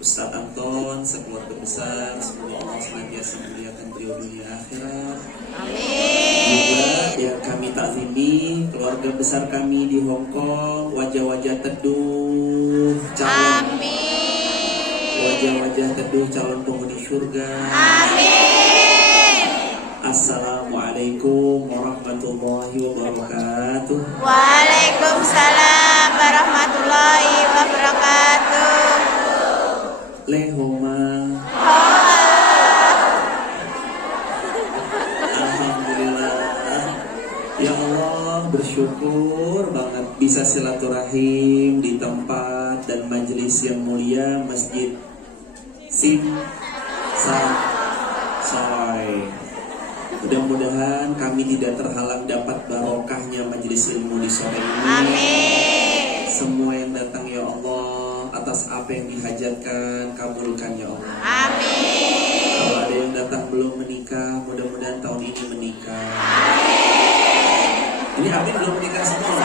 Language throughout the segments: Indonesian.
Ustadz Anton, sekeluarga besar, semoga Allah senantiasa memuliakan beliau dunia akhirat. Juga yang kami takzimi keluarga besar kami di Hong Kong, wajah-wajah teduh calon, wajah-wajah teduh calon penghuni surga. Assalamualaikum warahmatullahi wabarakatuh. Waalaikumsalam warahmatullahi wabarakatuh. Lehoma. Alhamdulillah. Ya Allah, bersyukur banget bisa silaturahim di tempat dan majelis yang mulia Masjid Sim Sam Soy. Mudah-mudahan kami tidak terhalang dapat barokahnya majelis ilmu di sore ini. Amin. Semua yang datang ya Allah, atas apa yang dihajatkan kabulkan ya Allah. Amin. Kalau ada yang datang belum menikah, mudah-mudahan tahun ini menikah. Ini amin belum menikah semua.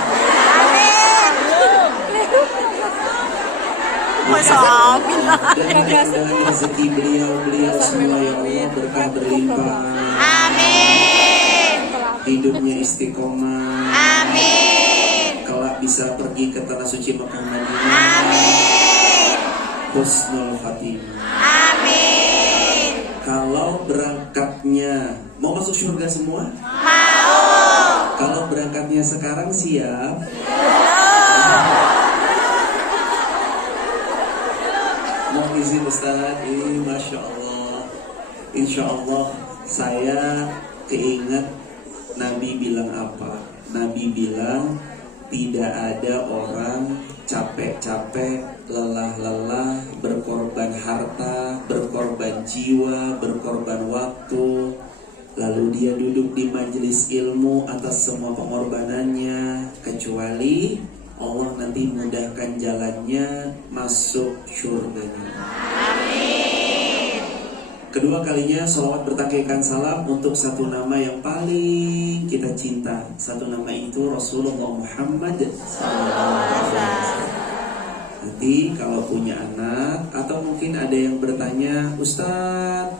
Dan mudah-mudahan rezeki beliau semua ya Allah berkah berlimpah. Amin. Hidupnya istiqomah. Amin. Kelak bisa pergi ke tanah suci Mekah Madinah. Amin. Husnul Khatimah. Amin. Kalau berangkatnya mau masuk surga semua? Mau. Kalau berangkatnya sekarang siap? Mau izin Ustaz? Masya Allah. Insya Allah saya keinget Nabi bilang apa? Nabi bilang tidak ada orang capek-capek, lelah-lelah, berkorban harta, berkorban jiwa, berkorban waktu, lalu dia duduk di majelis ilmu atas semua pengorbanannya, kecuali Allah nanti mudahkan jalannya masuk surganya. Kedua kalinya sholawat bertakaikan salam untuk satu nama yang paling kita cinta. Satu nama itu Rasulullah Muhammad SAW. Nanti kalau punya anak atau mungkin ada yang bertanya, Ustadz,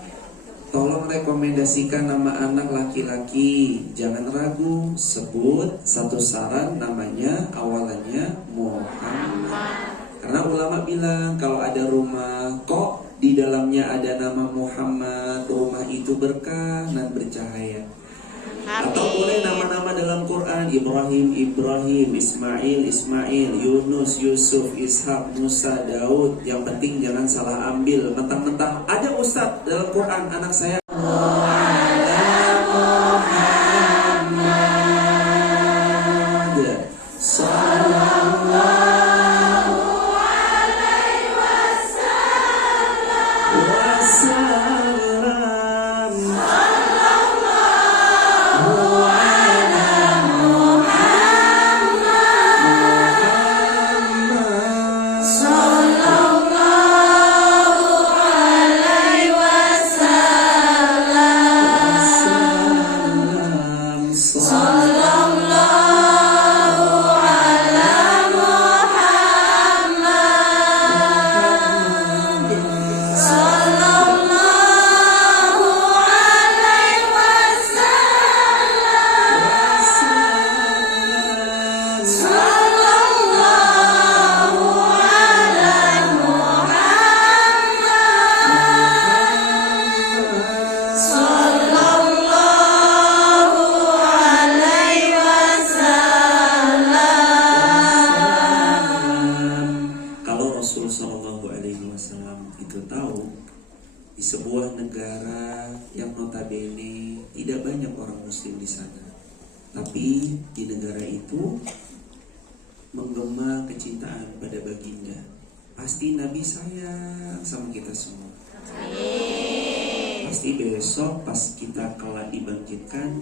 tolong rekomendasikan nama anak laki-laki. Jangan ragu, sebut satu saran namanya awalannya Muhammad. Karena ulama bilang kalau ada rumah kok di dalamnya ada nama Muhammad, rumah itu berkah dan bercahaya. Atau boleh nama-nama dalam Quran, Ibrahim, Ismail, Yunus, Yusuf, Ishak, Musa, Daud. Yang penting jangan salah ambil. Mentang-mentang ada Ustadz dalam Quran, anak saya di sebuah negara yang notabene tidak banyak orang muslim di sana, tapi di negara itu menggema kecintaan pada baginda. Pasti Nabi sayang sama kita semua. Pasti besok pas kita kelak dibangkitkan,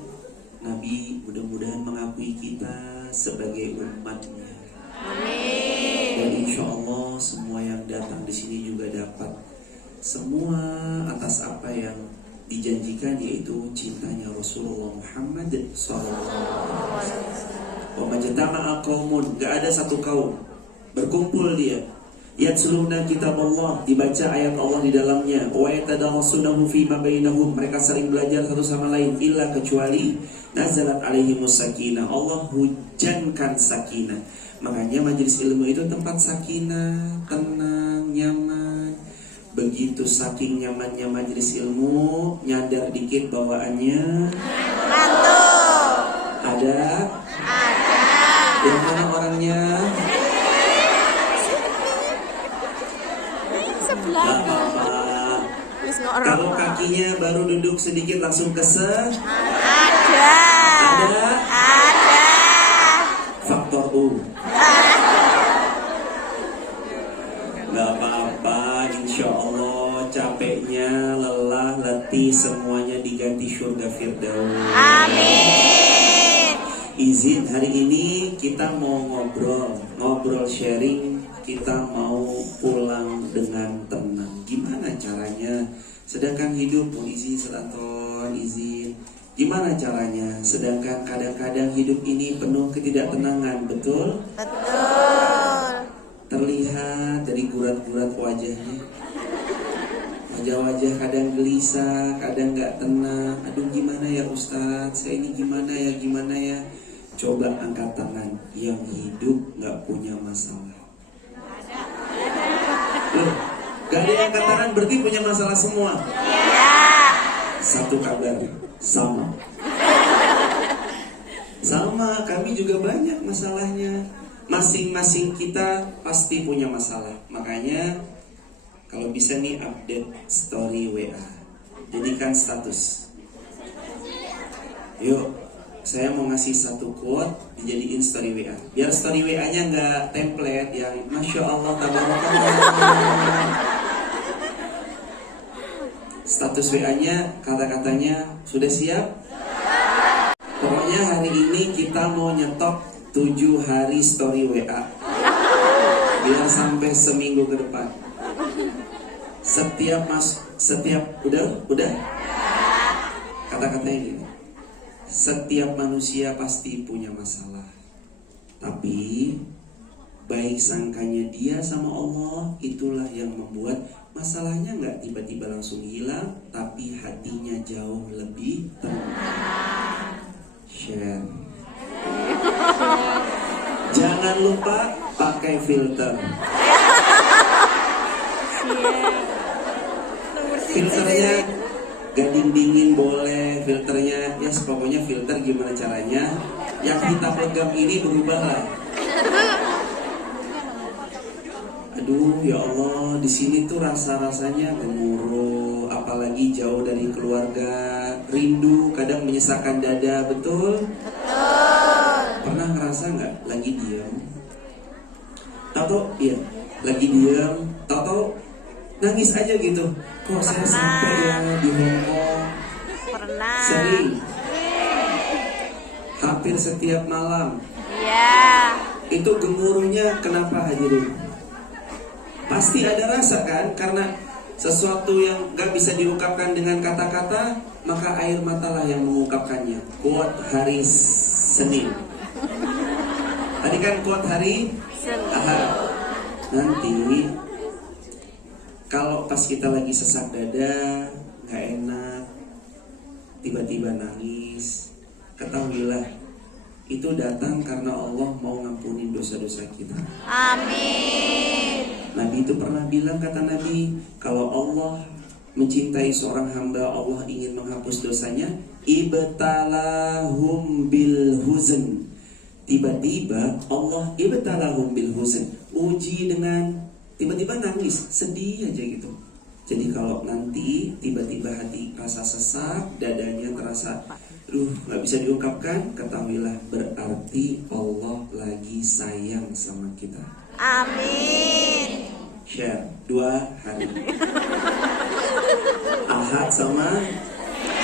Nabi mudah-mudahan mengakui kita sebagai umatnya. Dan insya Allah semua yang datang di sini juga dapat semua atas apa yang dijanjikan, yaitu cintanya Rasulullah Muhammad SAW. Wa majtama'a qaumun, gak ada satu kaum berkumpul dia Yatluna kitab Allah, dibaca ayat Allah di dalamnya. Wa yatadarasunahu fima bainahum, mereka sering belajar satu sama lain. Illa kecuali nazalat alaihimus sakinah, Allah hujankan sakinah. Makanya majelis ilmu itu tempat sakinah, tenang, nyaman. Begitu saking nyamannya majelis ilmu, nyadar dikit bawaannya Ngantuk. ada. Yang mana orangnya? Gak apa-apa. Kalau kakinya baru duduk sedikit langsung kesel. Ada. Faktor U. Gak apa-apa, insya Allah capeknya, lelah, letih semuanya diganti surga Firdaus. Amin. Izin hari ini kita mau ngobrol sharing, kita mau pulang dengan tenang. Gimana caranya? Sedangkan hidup, mau izin selaton, izin. Gimana caranya? Sedangkan kadang-kadang hidup ini penuh ketidaktenangan, betul? Betul. Terlihat dari gurat-gurat wajahnya. Wajah-wajah kadang gelisah, kadang gak tenang. Aduh gimana ya Ustadz, saya ini gimana ya. Coba angkat tangan yang hidup gak punya masalah. Loh, gak ada yang angkat tangan berarti punya masalah semua. Ya. Satu kabar, sama. Sama, kami juga banyak masalahnya. Masing-masing kita pasti punya masalah. Makanya kalau bisa nih update story WA, jadikan status. Yuk, saya mau ngasih satu quote dijadiin story WA. Biar story WA-nya nggak template yang Masya Allah tabarakallah. Status WA-nya kata-katanya sudah siap? Pokoknya hari ini kita mau nyetop 7 hari story WA. Biar sampai seminggu ke depan. Setiap udah kata-katanya gini. Setiap manusia pasti punya masalah, tapi baik sangkanya dia sama Allah, itulah yang membuat masalahnya nggak tiba-tiba langsung hilang, tapi hatinya jauh lebih tenang. Share. Jangan lupa pakai filter. Filternya gading dingin boleh, filternya ya pokoknya filter gimana caranya yang hitam legam ini berubah lah. Aduh ya Allah, di sini tuh rasanya gemuruh, apalagi jauh dari keluarga, rindu kadang menyesakkan dada, betul? Pernah ngerasa nggak lagi diam? Tahu iya, lagi diam, tahu nangis aja gitu. Kok saya sampai ya di Hongkong? Pernah. Sering. Hampir setiap malam. Iya. Itu gemuruhnya kenapa hadirin? Pasti ada rasa kan? Karena sesuatu yang gak bisa diungkapkan dengan kata-kata, maka air matalah yang mengungkapkannya. Quote hari Senin. Tadi kan quote hari Ahad. Nanti kalau pas kita lagi sesak dada, gak enak, tiba-tiba nangis, ketahuilah itu datang karena Allah mau ngampunin dosa-dosa kita. Amin. Nabi itu pernah bilang, kata Nabi, kalau Allah mencintai seorang hamba, Allah ingin menghapus dosanya, ibtalahum bil huzn. Tiba-tiba Allah ibtalahum bil huzn, uji dengan tiba-tiba nangis, sedih aja gitu. Jadi kalau nanti tiba-tiba hati rasa sesak, dadanya terasa gak bisa diungkapkan, ketahuilah berarti Allah lagi sayang sama kita. Amin. Share 2 hari. Ahad sama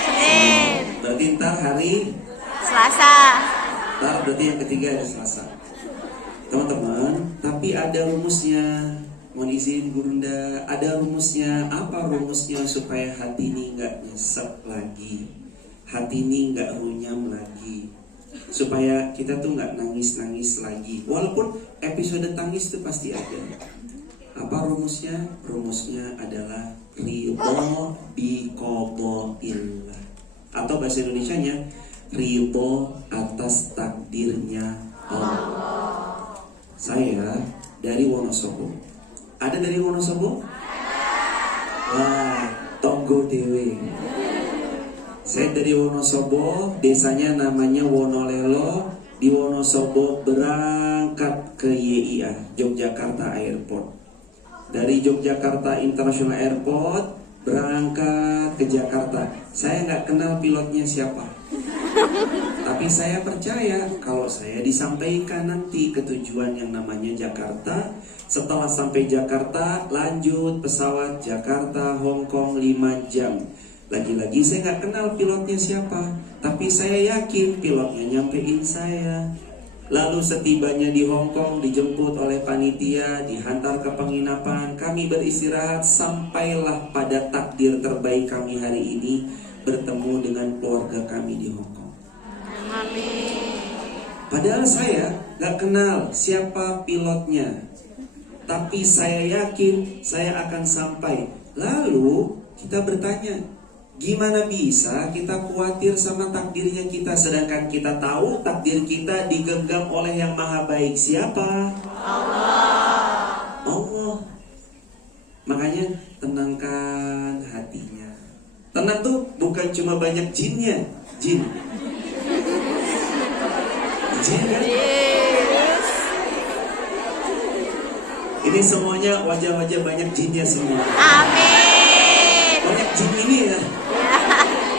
Senin. berarti ntar hari Selasa. ntar berarti yang ketiga hari Selasa. Teman-teman, tapi ada rumusnya. Mohon izin Gurunda, ada rumusnya. Apa rumusnya supaya hati ini gak nyesek lagi, hati ini gak runyam lagi, supaya kita tuh gak nangis-nangis lagi. Walaupun episode tangis itu pasti ada. Apa rumusnya? Rumusnya adalah ridho bi qada'illah. Atau bahasa Indonesianya, ridho atas takdirnya Allah. Saya dari Wonosobo. Ada dari Wonosobo? Wah, tonggo dewe. Saya dari Wonosobo, desanya namanya Wonolelo. Di Wonosobo berangkat ke YIA, Yogyakarta Airport. Dari Yogyakarta International Airport berangkat ke Jakarta. Saya nggak kenal pilotnya siapa, tapi saya percaya kalau saya disampaikan nanti ke tujuan yang namanya Jakarta. Setelah sampai Jakarta, lanjut pesawat Jakarta Hong Kong 5 jam. Lagi-lagi saya nggak kenal pilotnya siapa, tapi saya yakin pilotnya nyampein saya. Lalu setibanya di Hong Kong, dijemput oleh panitia, dihantar ke penginapan. Kami beristirahat, sampailah pada takdir terbaik kami hari ini, bertemu dengan keluarga kami di Hong Kong. Padahal saya nggak kenal siapa pilotnya, tapi saya yakin saya akan sampai. Lalu kita bertanya, gimana bisa kita khawatir sama takdirnya kita, sedangkan kita tahu takdir kita digenggam oleh yang maha baik. Siapa? Allah. Makanya tenangkan hatinya. Tenang tuh bukan cuma banyak jinnya. Jin kan? Ini semuanya wajah-wajah banyak jinnya semua. Amin. Banyak jin ini ya.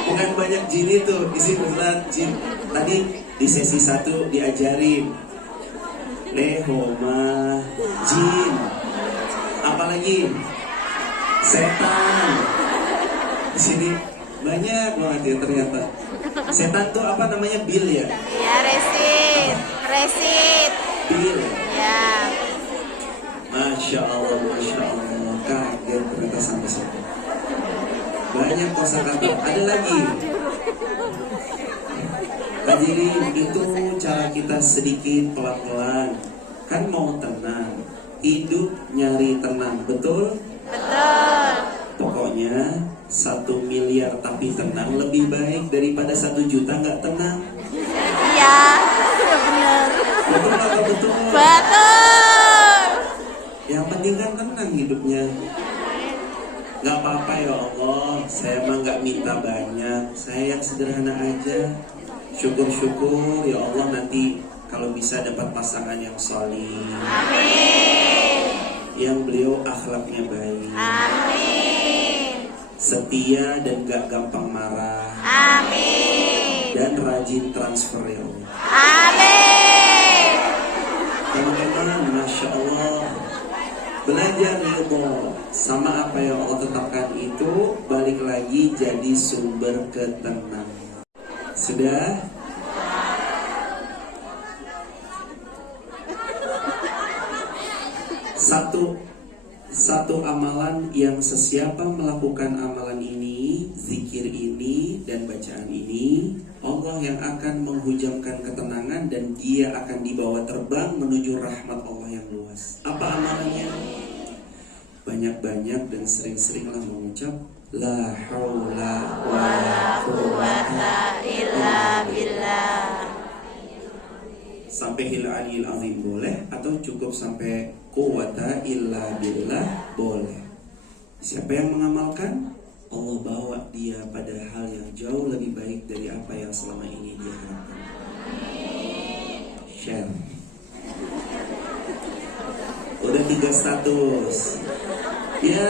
Bukan banyak jin itu, di sini jin. Tadi di sesi 1 diajarin lehoma, jin, apalagi setan. Di sini banyak banget ya ternyata. Setan tuh apa namanya? Bil ya? Ya, resit. Bil. Ya. Masya Allah, kaget ternyata sampai situ. Banyak kosakata. Ada lagi. Hadirin, itu cara kita sedikit pelan-pelan. Kan mau tenang, hidup nyari tenang, betul? Betul. Pokoknya 1 miliar tapi tenang lebih baik daripada 1 juta nggak tenang. Iya, benar. Betul atau betul? Betul. Yang penting kan tenang hidupnya. Gak apa-apa ya Allah, saya emang gak minta banyak, saya yang sederhana aja. Syukur-syukur ya Allah, nanti kalau bisa dapat pasangan yang solih. Amin. Yang beliau akhlaknya baik, Amin. setia dan gak gampang marah, Amin. dan rajin transfer ya Allah. Amin. Teman-teman, Masya Allah, belajar ridho sama apa yang Allah tetapkan itu, balik lagi jadi sumber ketenangan. Sudah? Satu amalan yang sesiapa melakukan amalan ini, zikir ini, dan bacaan ini, Allah yang akan menghujamkan ketenangan dan dia akan dibawa terbang menuju rahmat Allah yang luas. Apa amalannya? Banyak-banyak dan sering-seringlah mengucap la haula wala quwwata illa billah. Sampai hil aliyil azim boleh, atau cukup sampai quwwata illa billah boleh. Siapa yang mengamalkan, Allah bawa dia pada hal yang jauh lebih baik dari apa yang selama ini dia harapkan. Share. Udah 3 status. Ya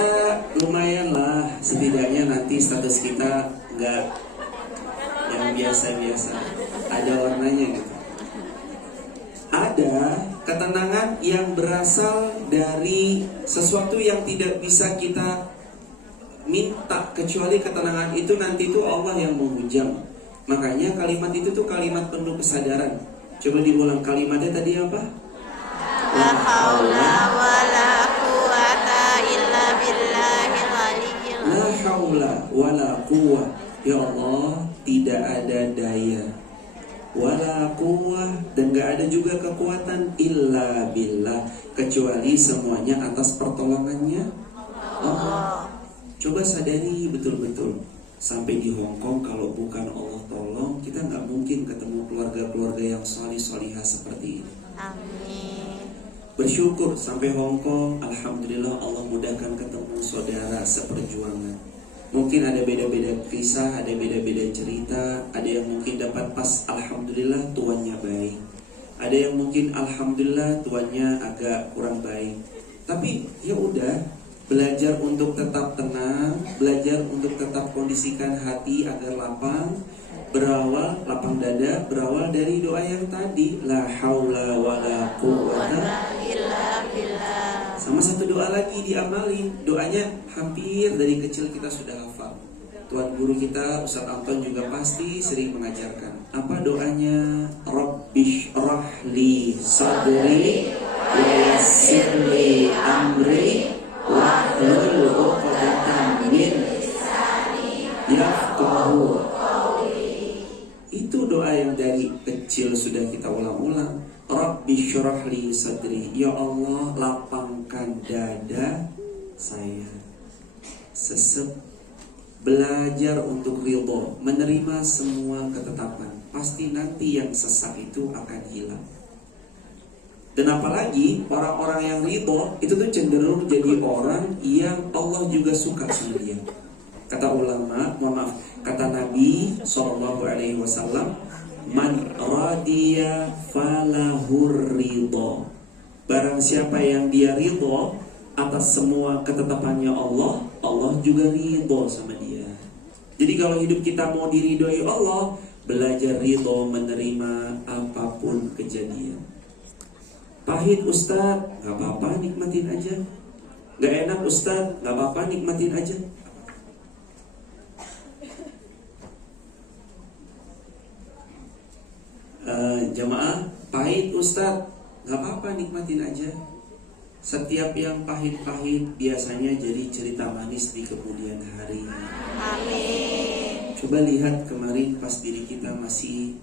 lumayan lah, setidaknya nanti status kita nggak yang biasa-biasa, ada warnanya gitu. Ada ketenangan yang berasal dari sesuatu yang tidak bisa kita minta, kecuali ketenangan itu nanti itu Allah yang menghujam. Makanya kalimat itu tuh kalimat penuh kesadaran. Coba diulang kalimatnya tadi apa? La haula wala quwwata illa billahil aliyyil azim. La haula wala quwwah. Ya Allah, tidak ada daya, wala quwwah, dan gak ada juga kekuatan illa billah, kecuali semuanya atas pertolongannya Allah. Coba sadari betul-betul, sampai di Hong Kong kalau bukan Allah tolong, kita gak mungkin ketemu keluarga-keluarga yang solih-solihah seperti ini. Amin. Bersyukur sampai Hong Kong, alhamdulillah Allah mudahkan ketemu saudara seperjuangan. Mungkin ada beda-beda kisah, ada beda-beda cerita. Ada yang mungkin dapat pas alhamdulillah tuannya baik, ada yang mungkin alhamdulillah tuannya agak kurang baik. Tapi ya udah, belajar untuk tetap tenang, belajar untuk tetap kondisikan hati agar lapang. Lapang dada, berawal dari doa yang tadi, la haula wala quwwata illa billah. sama satu doa lagi diamalin. Doanya hampir dari kecil kita sudah hafal. Tuan guru kita Ustaz Anton juga pasti sering mengajarkan. Apa doanya? Rabbishrah li sadri wa yassir li amri wahlul 'uqdatam min lisani yafqahu. Itu doa yang dari kecil sudah kita ulang-ulang. Rabbi syrah li sadri, ya Allah lapangkan dada saya. Sesep belajar untuk ridho, menerima semua ketetapan. Pasti nanti yang sesak itu akan hilang. Dan apalagi orang-orang yang ridho itu tuh cenderung jadi orang yang Allah juga suka sama dia. Kata ulama, kata Nabi SAW, man radiya falahur ridho. Barang siapa yang dia ridho atas semua ketetapannya Allah, Allah juga ridho sama dia. Jadi kalau hidup kita mau diridhoi Allah, belajar ridho, menerima apapun kejadian. Pahit Ustaz, gak apa-apa, nikmatin aja. Gak enak Ustaz, gak apa-apa, nikmatin aja. Jamaah, pahit Ustaz, gak apa-apa, nikmatin aja. Setiap yang pahit-pahit biasanya jadi cerita manis di kemudian hari. Amin. Coba lihat kemarin pas diri kita masih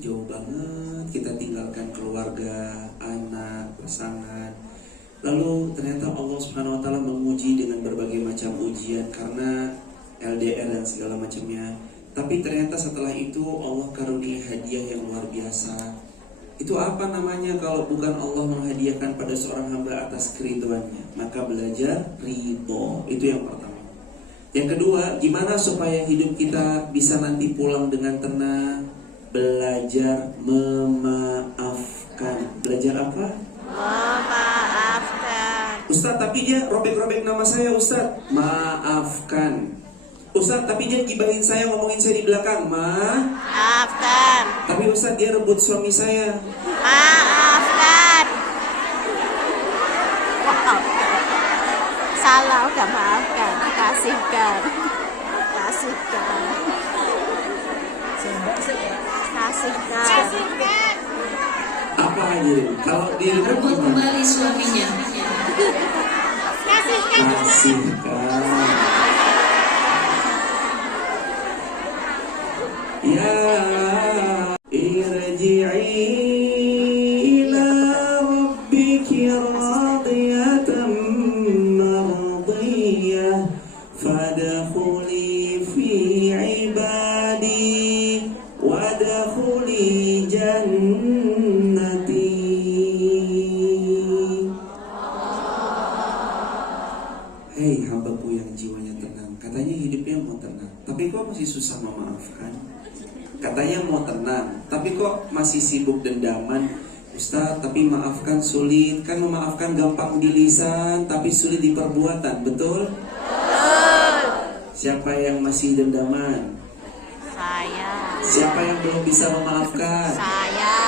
jauh banget, kita tinggalkan keluarga, anak, pasangan. Lalu ternyata Allah Subhanahu wa taala menguji dengan berbagai macam ujian karena LDR dan segala macamnya. Tapi ternyata setelah itu Allah karunia hadiah yang luar biasa. Itu apa namanya kalau bukan Allah menghadiahkan pada seorang hamba atas keriduannya? Maka belajar ridho, itu yang pertama. Yang kedua, gimana supaya hidup kita bisa nanti pulang dengan tenang? Belajar memaafkan. Belajar apa? Memaafkan. Ustaz, tapi dia robek-robek nama saya Ustaz. Maafkan. Ustaz, tapi dia gibahin saya, ngomongin saya di belakang. Maafkan. Tapi Ustaz, dia rebut suami saya. Maafkan. Salah udah maafkan. Kasihkan. Kasihkan. Kasihkan. Apa hadirin? Kalau direbut Rebut kembali suaminya. kasihkan. Ya irji'i ila rabbiki radiyatan mardiyah fadkhuli fi ibadi wadkhuli jannati. Hei hambaku yang jiwanya tenang, katanya hidupnya mau tenang, tapi kok masih susah memaafkan? Katanya mau tenang, tapi kok masih sibuk dendaman? Ustaz, tapi maafkan sulit. Kan memaafkan gampang di lisan, tapi sulit di perbuatan, betul? Siapa yang masih dendaman? Saya. Siapa yang belum bisa memaafkan? Saya.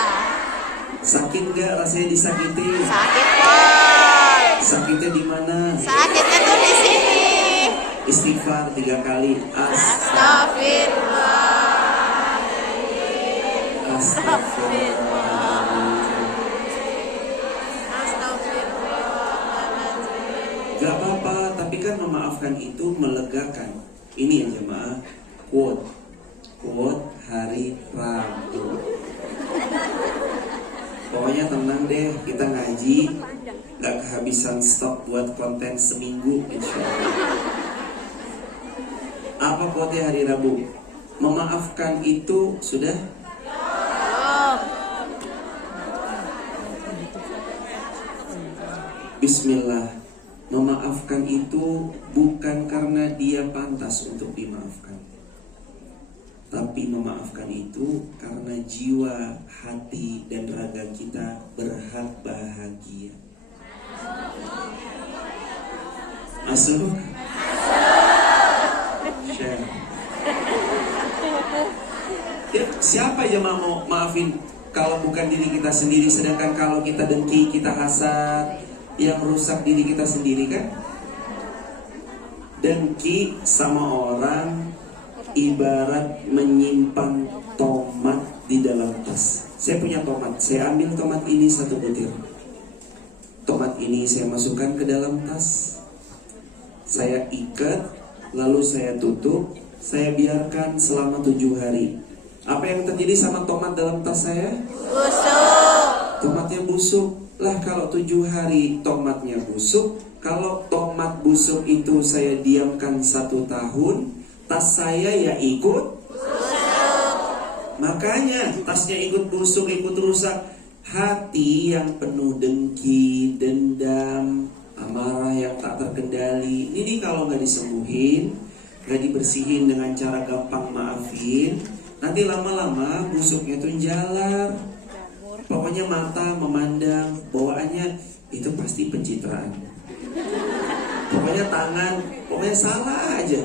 Sakit gak rasanya disakiti? Sakit Pol. Sakitnya di mana? Sakitnya tuh di sini. Istighfar 3 kali. Astagfirullah. Gak apa-apa, tapi kan memaafkan itu melegakan. Ini yang jemaah quote hari Rabu. Pokoknya tenang deh, kita ngaji gak kehabisan stok buat konten seminggu insya Allah. Apa quote hari Rabu? Memaafkan itu sudah? Bismillah. Memaafkan itu bukan karena dia pantas untuk dimaafkan, tapi memaafkan itu karena jiwa, hati, dan raga kita berhak bahagia. Masuk? Share. Ya, siapa aja mau maafin kalau bukan diri kita sendiri? Sedangkan kalau kita dengki, kita hasad, yang rusak diri kita sendiri kan? Dengki sama orang ibarat menyimpan tomat di dalam tas. Saya punya tomat, saya ambil tomat ini 1 butir. Tomat ini saya masukkan ke dalam tas, saya ikat, lalu saya tutup, saya biarkan selama 7 hari. Apa yang terjadi sama tomat dalam tas saya? Busuk. Tomatnya busuk. Lah kalau 7 hari tomatnya busuk, kalau tomat busuk itu saya diamkan 1 tahun, tas saya ya ikut busuk. Makanya tasnya ikut busuk, ikut rusak. Hati yang penuh dengki, dendam, amarah yang tak terkendali, ini kalau gak disembuhin, gak dibersihin dengan cara gampang maafin, nanti lama-lama busuknya tuh jalar. Pokoknya mata memandang, bawaannya itu pasti pencitraan. Pokoknya tangan, pokoknya salah aja.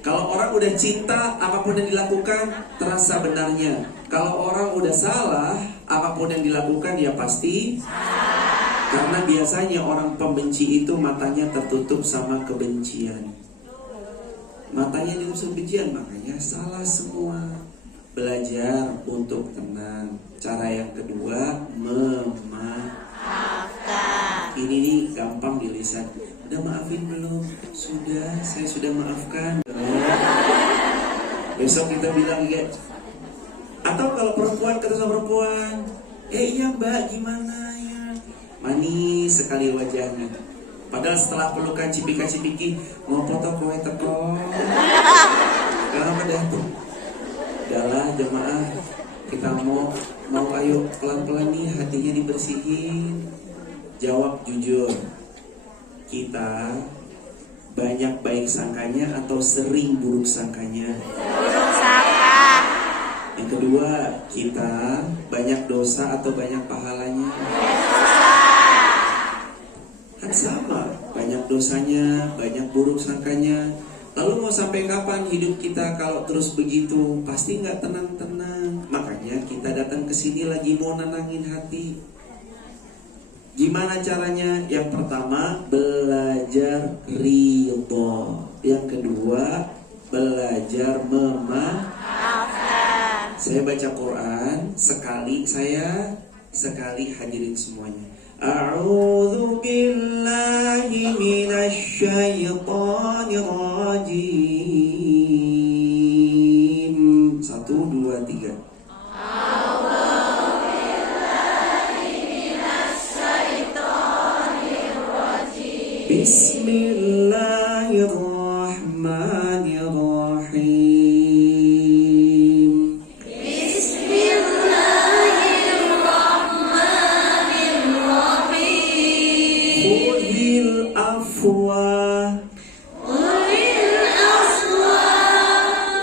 Kalau orang udah cinta, apapun yang dilakukan terasa benarnya. Kalau orang udah salah, apapun yang dilakukan ya pasti. Karena biasanya orang pembenci itu matanya tertutup sama kebencian. Matanya ditutup kebencian, makanya salah semua. Belajar untuk tenang. Cara yang kedua, memaafkan. Ini nih gampang di lisan. Udah maafin belum? Sudah, saya sudah maafkan. Besok kita bilang ya. Atau kalau perempuan ketemu sama perempuan, iya mbak gimana ya? Manis sekali wajahnya. Padahal setelah pelukan cipika-cipiki, mau foto kowe teko. Kenapa dah tuh? Udahlah jemaah, kita mau ayo pelan-pelan nih hatinya dibersihin. Jawab jujur, kita banyak baik sangkanya atau sering buruk sangkanya? Buruk sangka. Yang kedua, kita banyak dosa atau banyak pahalanya? Kan sama, banyak dosanya, banyak buruk sangkanya. Lalu mau sampai kapan hidup kita kalau terus begitu? Pasti nggak tenang-tenang. Makanya kita datang ke sini lagi mau nenangin hati. Gimana caranya? Yang pertama, belajar ridho. Yang kedua, belajar memaafkan. Saya baca Quran sekali hadirin semuanya. A'udzu billahi minasy syaithanir rajim. 1, 2, 3. Bismillahirrahmanirrahim. Khudhil afwa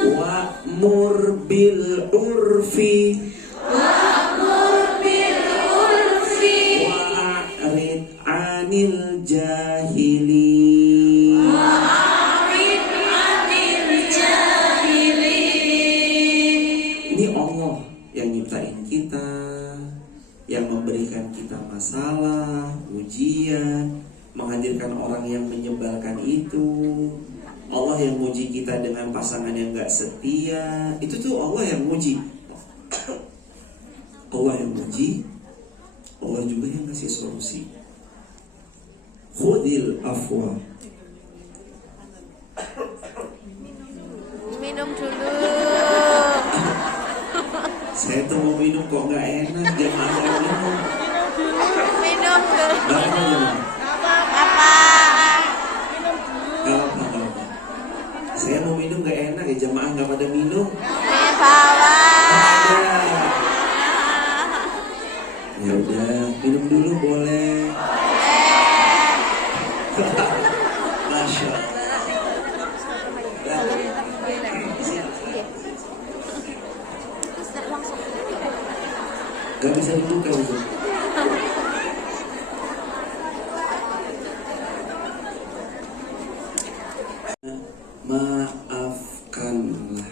wa'mur bil urfi wa'rid 'anil jahilin. Ini Allah yang nyiptain kita, yang memberikan kita masalah, ujian, menghadirkan orang yang menyebalkan itu. Allah yang muji kita dengan pasangan yang gak setia. Itu tuh Allah yang muji. Allah yang muji, Allah juga yang kasih solusi. Khudil afwa. Minum dulu. Saya tuh mau minum kok gak nggak pada minum? Bawa. Ya udah, minum dulu boleh. Masya Allah. Gak bisa dibuka itu. Maafkanlah.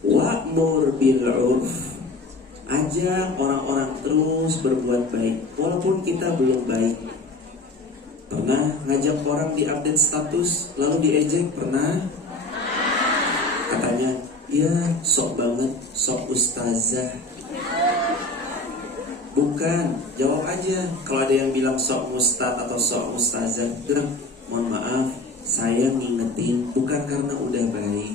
Wa'mur bil 'urf. Ajak orang-orang terus berbuat baik walaupun kita belum baik. Pernah ngajak orang di update status lalu diejek? Pernah? Katanya, ya sok banget, sok ustazah. Bukan, jawab aja. Kalau ada yang bilang sok ustaz atau sok ustazah, bilang, mohon maaf, saya ngingetin bukan karena udah baik,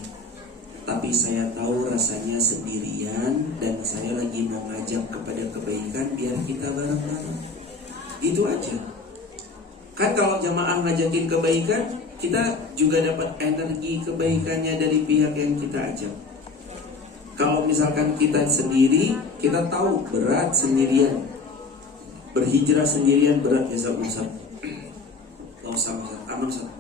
tapi saya tahu rasanya sendirian dan saya lagi mau ngajak kepada kebaikan biar kita bareng-bareng. Itu aja. Kan kalau jamaah ngajakin kebaikan, kita juga dapat energi kebaikannya dari pihak yang kita ajak. Kalau misalkan kita sendiri, kita tahu berat sendirian. Berhijrah sendirian berat ya Ustaz. Gak usah, aman Ustaz.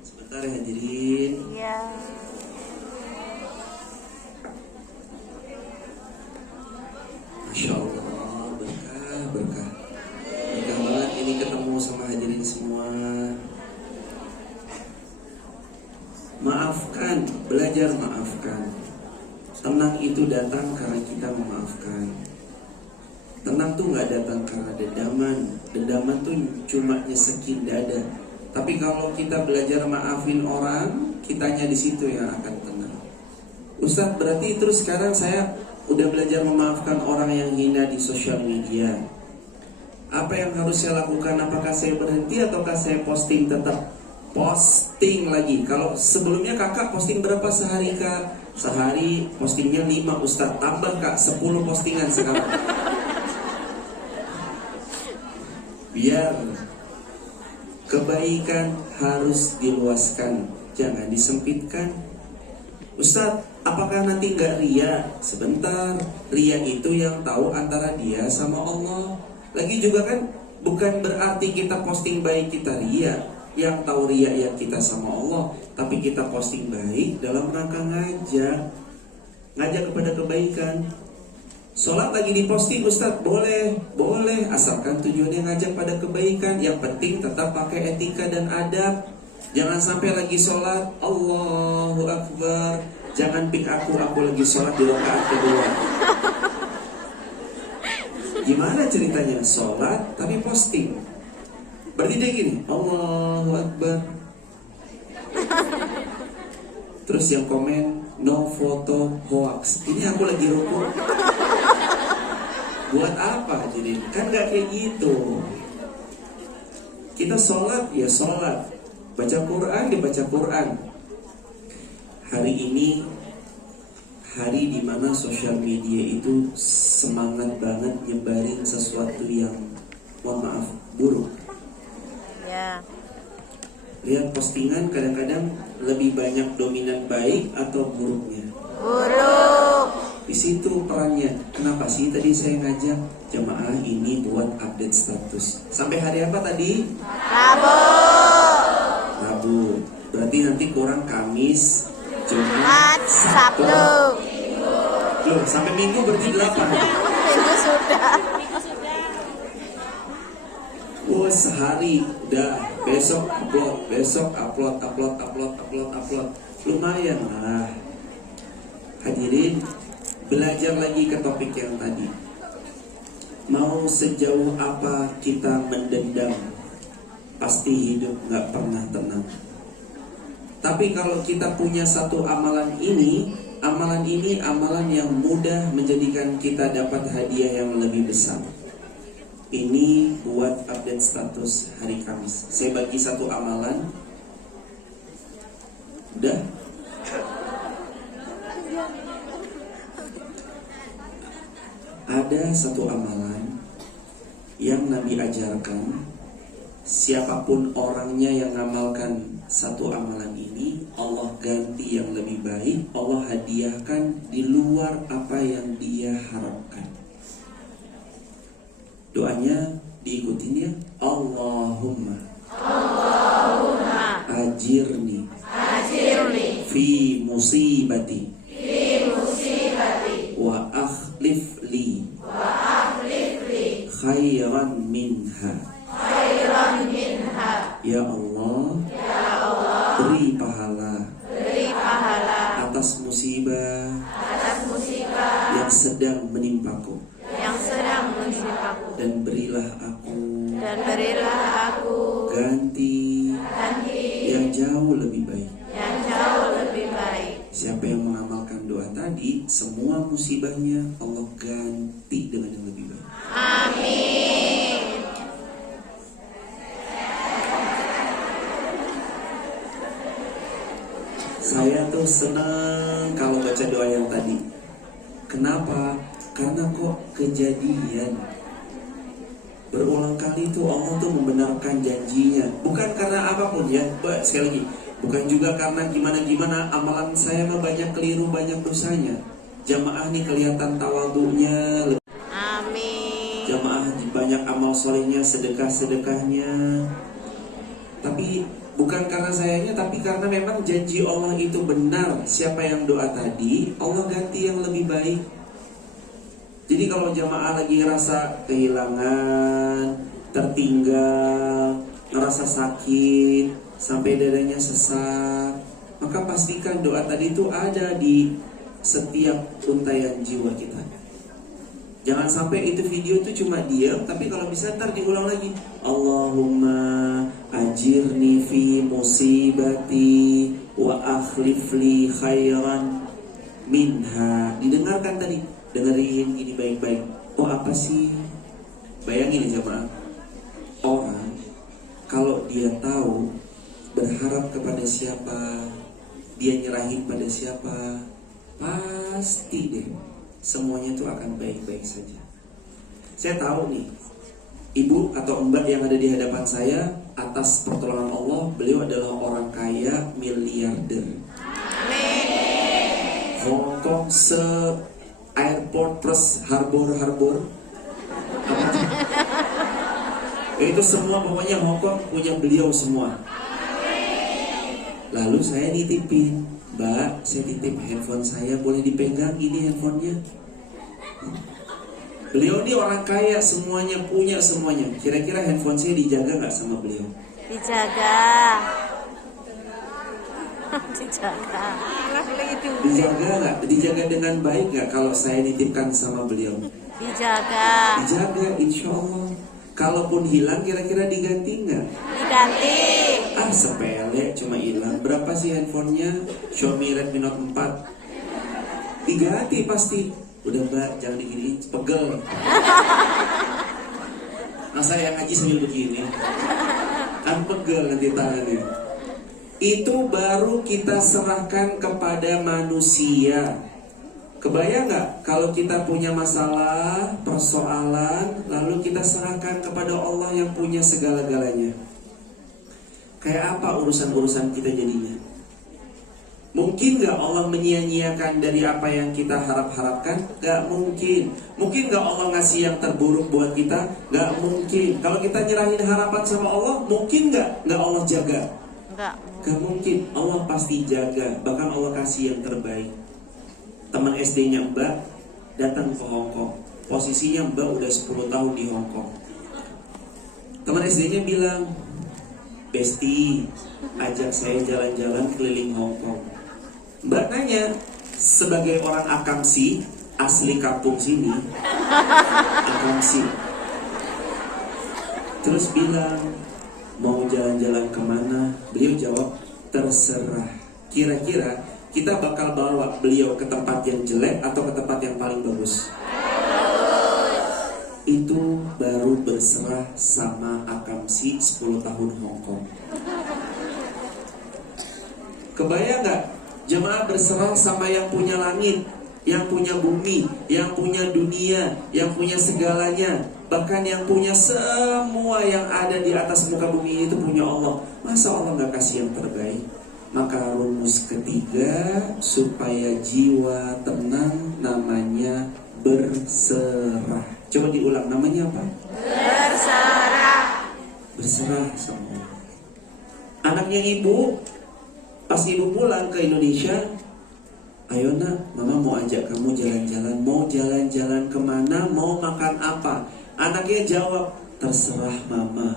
Sebentar ya hadirin. Iya. Masya Allah, berkah banget ini ketemu sama hadirin semua. Maafkan, belajar maafkan. Tenang itu datang karena kita memaafkan. Tenang tuh gak datang karena dendaman. Dendaman tuh cuma nyesekin dada. Tapi kalau kita belajar maafin orang, kitanya di situ yang akan tenang. Ustaz, berarti terus sekarang saya udah belajar memaafkan orang yang hina di sosial media. Apa yang harus saya lakukan? Apakah saya berhenti ataukah saya posting tetap? Posting lagi. Kalau sebelumnya kakak posting berapa sehari kak? Sehari postingnya 5 Ustaz. Tambah kak 10 postingan sekarang. Biar kebaikan harus diluaskan, jangan disempitkan. Ustaz, apakah nanti nggak ria? Sebentar, ria itu yang tahu antara dia sama Allah. Lagi juga kan bukan berarti kita posting baik kita ria. Yang tahu ria yang kita sama Allah. Tapi kita posting baik dalam rangka ngajak kepada kebaikan. Sholat lagi diposting Ustaz, boleh asalkan tujuannya ngajak pada kebaikan. Yang penting tetap pakai etika dan adab. Jangan sampai lagi sholat Allahu Akbar, jangan pik aku lagi sholat di rakaat kedua. Gimana ceritanya? Sholat tapi posting. Berarti dia gini, Allahu Akbar. Terus yang komen, no foto hoax. Ini aku lagi rukuk. Buat apa jadi? Kan gak kayak gitu. Kita sholat ya sholat, baca Quran ya baca Quran. Hari ini hari dimana sosial media itu semangat banget nyebarin sesuatu yang, mohon maaf, buruk. Ya. Lihat postingan kadang-kadang lebih banyak dominan baik atau buruknya. Buruk. Di situ perannya. Kenapa sih tadi saya ngajak jamaah ini buat update status? Sampai hari apa tadi? Rabu. Berarti nanti kurang Kamis, Jumat, Sabtu. Loh, sampai Minggu berarti 8. Itu sudah. Oh, sehari udah, besok upload. Lumayan lah. Hadirin, belajar lagi ke topik yang tadi. Mau sejauh apa kita mendendam, pasti hidup gak pernah tenang. Tapi kalau kita punya satu amalan ini amalan yang mudah menjadikan kita dapat hadiah yang lebih besar. Ini buat update status hari Kamis. Saya bagi satu amalan. Udah? Ada satu amalan yang Nabi ajarkan siapapun orangnya yang ngamalkan satu amalan ini, Allah ganti yang lebih baik, Allah hadiahkan di luar apa yang dia harapkan. Doanya diikutin ya. Allahumma ajirni fi musibati wa akhlif li khairan minha. Ya Allah, beri pahala atas musibah yang sedang menimpaku, dan berilah aku ganti yang jauh lebih baik. Siapa yang mengamalkan doa tadi, semua musibahnya Allah ganti dengan yang lebih baik. Amin. Saya tuh senang kalau baca doa yang tadi. Kenapa? Karena kok kejadian berulang kali tuh Allah tuh membenarkan janjinya. Bukan karena apapun ya, sekali lagi, bukan juga karena gimana-gimana amalan saya mah banyak keliru, banyak dosanya. Jamaah nih kelihatan tawadhunya, Amin. jamaah banyak amal solehnya, sedekah-sedekahnya. Tapi bukan karena sayanya, tapi karena memang janji Allah itu benar. Siapa yang doa tadi, Allah ganti yang lebih baik. Jadi kalau jamaah lagi ngerasa kehilangan, tertinggal, ngerasa sakit, sampai dadanya sesak, maka pastikan doa tadi itu ada di setiap untayan jiwa kita. Jangan sampai itu video itu cuma diam, tapi kalau bisa ntar diulang lagi. Allahumma ajirni fi musibati wa akhlif li khairan minha. Didengarkan tadi, dengerin ini baik-baik. Oh apa sih? Bayangin ya jemaah, orang kalau dia tahu berharap kepada siapa, dia nyerahin pada siapa, pasti deh semuanya itu akan baik-baik saja. Saya tahu nih, ibu atau mbak yang ada di hadapan saya, atas pertolongan Allah, beliau adalah orang kaya miliarder. Hongkong airport plus harbor itu semua, pokoknya Hongkong punya beliau semua. Lalu saya nitipin, Mbak, saya titip handphone saya, boleh dipegang ini handphonenya? Beliau ini orang kaya, semuanya punya semuanya. Kira-kira handphone saya dijaga nggak sama beliau? Dijaga. Dijaga nggak? Dijaga dengan baik nggak kalau saya nitipkan sama beliau? Dijaga. Dijaga, insya Allah. Kalaupun hilang, kira-kira diganti nggak? Diganti. Sepele, cuma hilang. Berapa sih handphonenya? Xiaomi Redmi Note 4. Diganti pasti. Udah Mbak, jangan diginiin, pegel. Nah saya ngaji sambil begini, kan pegel nanti tangannya. Itu baru kita serahkan kepada manusia. Kebayang nggak kalau kita punya masalah, persoalan, lalu kita serahkan kepada Allah yang punya segala-galanya? Kayak apa urusan-urusan kita jadinya? Mungkin gak Allah menyia-nyiakan dari apa yang kita harap-harapkan? Gak mungkin. Mungkin gak Allah ngasih yang terburuk buat kita? Gak mungkin. Kalau kita nyerahin harapan sama Allah, mungkin gak Allah jaga? Gak mungkin. Allah pasti jaga. Bahkan Allah kasih yang terbaik. Teman SD-nya Mbak datang ke Hongkong. Posisinya Mbak udah 10 tahun di Hongkong. Teman SD-nya bilang, Besti, ajak saya jalan-jalan keliling Hongkong. Mbak nanya, sebagai orang Akamsi, asli kampung sini, Akamsi, terus bilang, mau jalan-jalan kemana? Beliau jawab, terserah. Kira-kira kita bakal bawa beliau ke tempat yang jelek atau ke tempat yang paling bagus? Itu baru berserah sama Akamsi 10 tahun Hongkong. Kebayang gak? Jemaah berserah sama yang punya langit, yang punya bumi, yang punya dunia, yang punya segalanya. Bahkan yang punya semua yang ada di atas muka bumi itu punya Allah. Masa Allah gak kasih yang terbaik? Maka rumus ketiga supaya jiwa tenang namanya berserah. Coba diulang, namanya apa? Berserah. Berserah sama Allah. Anaknya ibu, pas ibu pulang ke Indonesia, ayo nak, mama mau ajak kamu jalan-jalan. Mau jalan-jalan kemana? Mau makan apa? Anaknya jawab, terserah mama.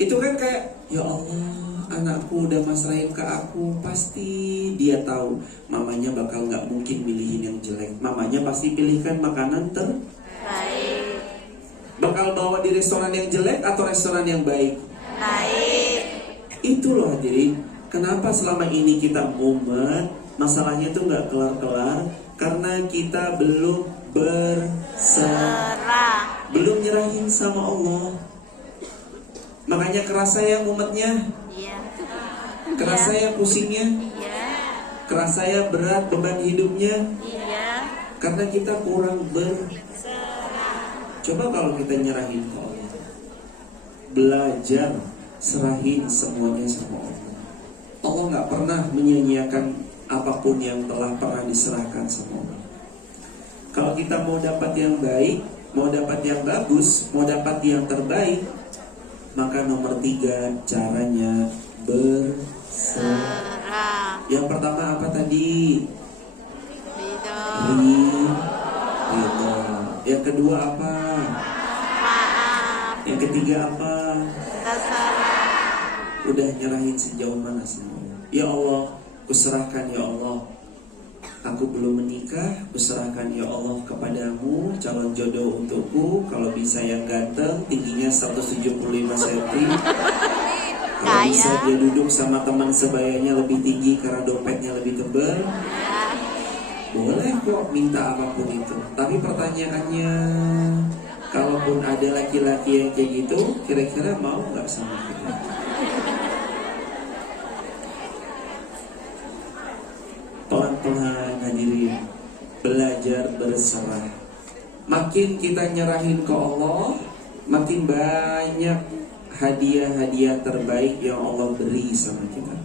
Itu kan kayak, ya Allah, anakku udah masrahin ke aku. Pasti dia tahu mamanya bakal gak mungkin milihin yang jelek. Mamanya pasti pilihkan makanan Baik. bakal bawa di restoran yang jelek atau restoran yang baik. Baik. Itu loh hadirin, kenapa selama ini kita mumet, masalahnya tuh gak kelar-kelar, karena kita belum berserah, belum nyerahin sama Allah. Makanya kerasa ya mumetnya, Iya. kerasa ya pusingnya, Iya. kerasa ya berat beban hidupnya, Iya. karena kita kurang Coba kalau kita nyerahin ke Allah, belajar serahin semuanya sama Allah. Allah gak pernah menyia-nyiakan apapun yang telah pernah diserahkan sama Allah. Kalau kita mau dapat yang baik, mau dapat yang bagus, mau dapat yang terbaik, maka nomor 3 caranya berserah. Serah. Yang pertama apa tadi? Ridho. Ridho. Yang kedua apa? Maaf. Yang ketiga apa? Terserah. Udah nyerahin sejauh mana semua? Ya Allah, kuserahkan ya Allah. Aku belum menikah, kuserahkan ya Allah kepadamu calon jodoh untukku. Kalau bisa yang ganteng, tingginya 175 cm. Kalau bisa dia duduk sama teman sebayanya lebih tinggi karena dompetnya lebih tebal. Boleh kok minta apapun itu. Tapi pertanyaannya, kalaupun ada laki-laki yang kayak gitu, kira-kira mau gak sama kita? Pelan-pelan hadirin, belajar berserah. Makin kita nyerahin ke Allah, makin banyak hadiah-hadiah terbaik yang Allah beri sama kita.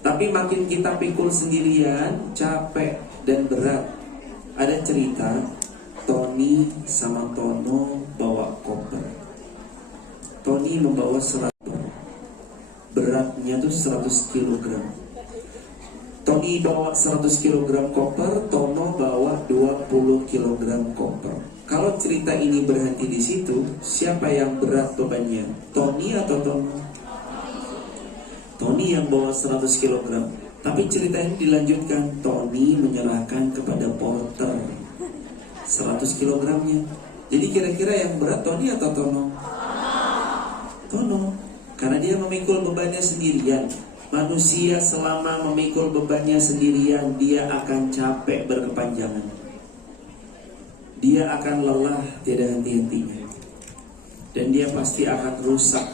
Tapi makin kita pikul sendirian, capek dan berat. Ada cerita Tony sama Tono bawa koper. Tony membawa 100, beratnya tuh 100 kg. Tony bawa 100 kg koper, Tono bawa 20 kg koper. Kalau cerita ini berhenti di situ, siapa yang berat bebannya? Tony atau Tono? Tony yang bawa 100 kg. Tapi cerita ini dilanjutkan, Tony menyerahkan kepada porter 100 kg-nya. Jadi kira-kira yang berat Tony atau Tono? Tono, karena dia memikul bebannya sendirian. Manusia selama memikul bebannya sendirian, dia akan capek berkepanjangan. Dia akan lelah tidak henti-hentinya. Dan dia pasti akan rusak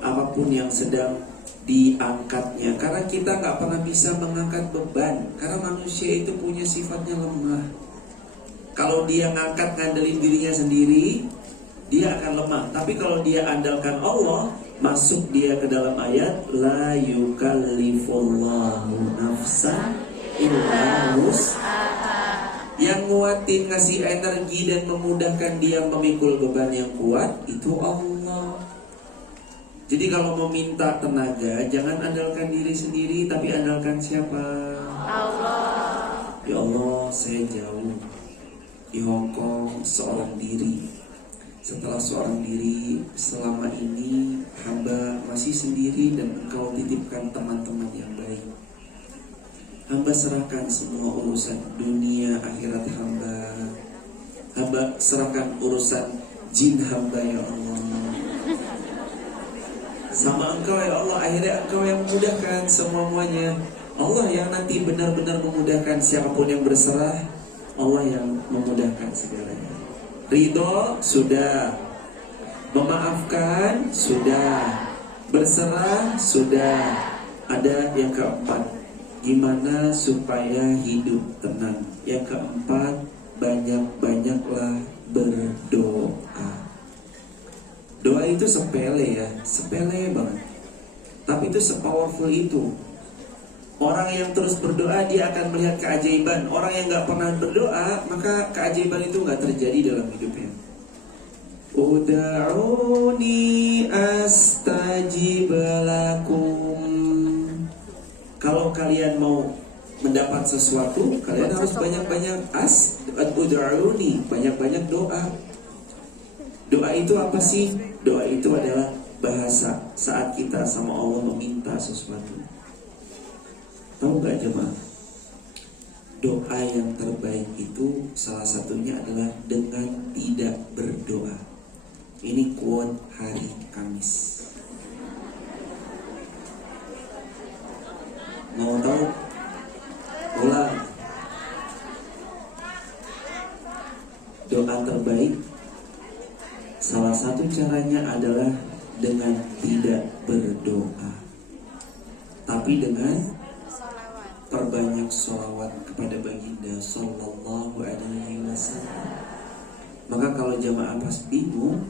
apapun yang sedang diangkatnya. Karena kita gak pernah bisa mengangkat beban. Karena manusia itu punya sifatnya lemah. Kalau dia ngangkat ngandelin dirinya sendiri, dia akan lemah. Tapi kalau dia andalkan Allah, masuk dia ke dalam ayat, la yukallifullahu nafsan illa wus'aha. Yang nguatin, ngasih energi dan memudahkan dia memikul beban yang kuat, itu Allah. Jadi kalau mau minta tenaga, jangan andalkan diri sendiri, tapi andalkan siapa? Allah. Ya Allah, saya jauh di Hong Kong seorang diri. Setelah seorang diri, selama ini hamba masih sendiri dan Engkau titipkan teman-teman yang baik. Hamba serahkan semua urusan dunia akhirat hamba. Hamba serahkan urusan jin hamba ya Allah. Sama Engkau ya Allah, akhirnya Engkau yang memudahkan semuanya. Allah yang nanti benar-benar memudahkan siapapun yang berserah. Allah yang memudahkan segalanya. Ridho sudah, memaafkan sudah, berserah sudah. Ada yang keempat, gimana supaya hidup tenang. Yang keempat, banyak-banyaklah berdoa. Doa itu sepele ya, sepele banget. Tapi itu sepowerful itu. Orang yang terus berdoa dia akan melihat keajaiban. Orang yang gak pernah berdoa, maka keajaiban itu gak terjadi dalam hidupnya. Uda'uni astajib lakum. Kalau kalian mau mendapat sesuatu, kalian harus banyak-banyak uda'uni, banyak-banyak doa. Doa itu apa sih? Doa itu adalah bahasa saat kita sama Allah meminta sesuatu. Tahu gak jemaah? Doa yang terbaik itu salah satunya adalah dengan tidak berdoa. Ini quote hari Kamis. Mau tahu? Ulang. Doa terbaik salah satu caranya adalah dengan tidak berdoa, tapi dengan perbanyak sholawat kepada baginda Sallallahu Alaihi Wasallam. Maka kalau jamaah pas bingung,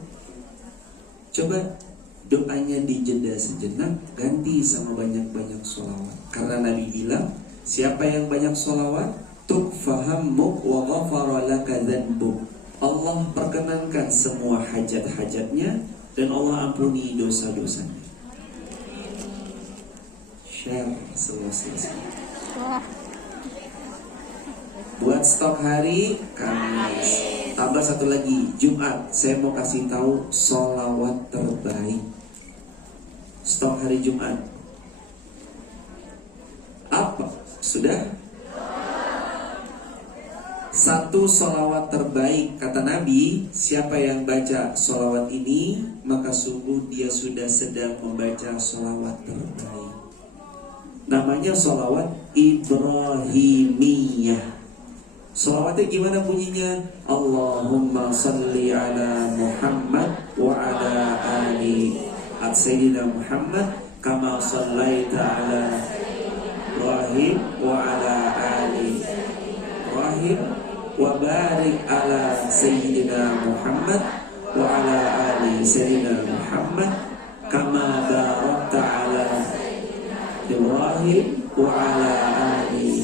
coba doanya dijeda sejenak, ganti sama banyak-banyak sholawat. Karena Nabi bilang, siapa yang banyak sholawat, tukfahammuk wa ghafara laka dzanbuk. Allah perkenankan semua hajat-hajatnya dan Allah ampuni dosa-dosanya. Share selesai. Buat stok hari Kamis. Tambah satu lagi, Jumat. Saya mau kasih tahu sholawat terbaik. Stok hari Jumat. Apa? Sudah? Satu sholawat terbaik, kata Nabi, siapa yang baca sholawat ini, maka sungguh dia sudah sedang membaca sholawat terbaik. Namanya sholawat Ibrahimiyah. Sholawatnya gimana bunyinya? Allahumma salli ala Muhammad wa ala ali Sayyidina Muhammad kama sallaita ala Ibrahim wa ala ali Ibrahim wa barik ala Sayyidina Muhammad wa ala ali Sayyidina Muhammad kama barakta ala Ibrahim wa ala ali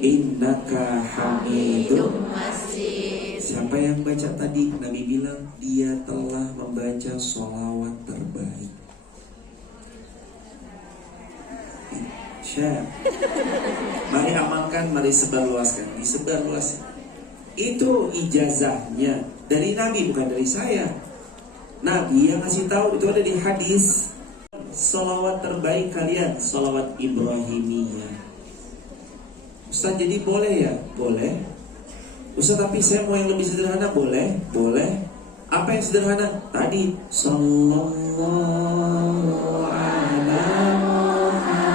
innaka hamidum majid. Siapa yang baca tadi? Nabi bilang dia telah membaca sholawat terbaik. Share. Mari amalkan, mari sebarluaskan. Disebarluaskan. Itu ijazahnya dari Nabi, bukan dari saya. Nabi yang ngasih tahu, itu ada di hadis. Sholawat terbaik kalian, sholawat Ibrahimiyah. Ustaz, jadi boleh ya? Boleh. Ustaz, tapi saya mau yang lebih sederhana. Boleh? Boleh. Apa yang sederhana? Tadi sallallahu ala Muhammad,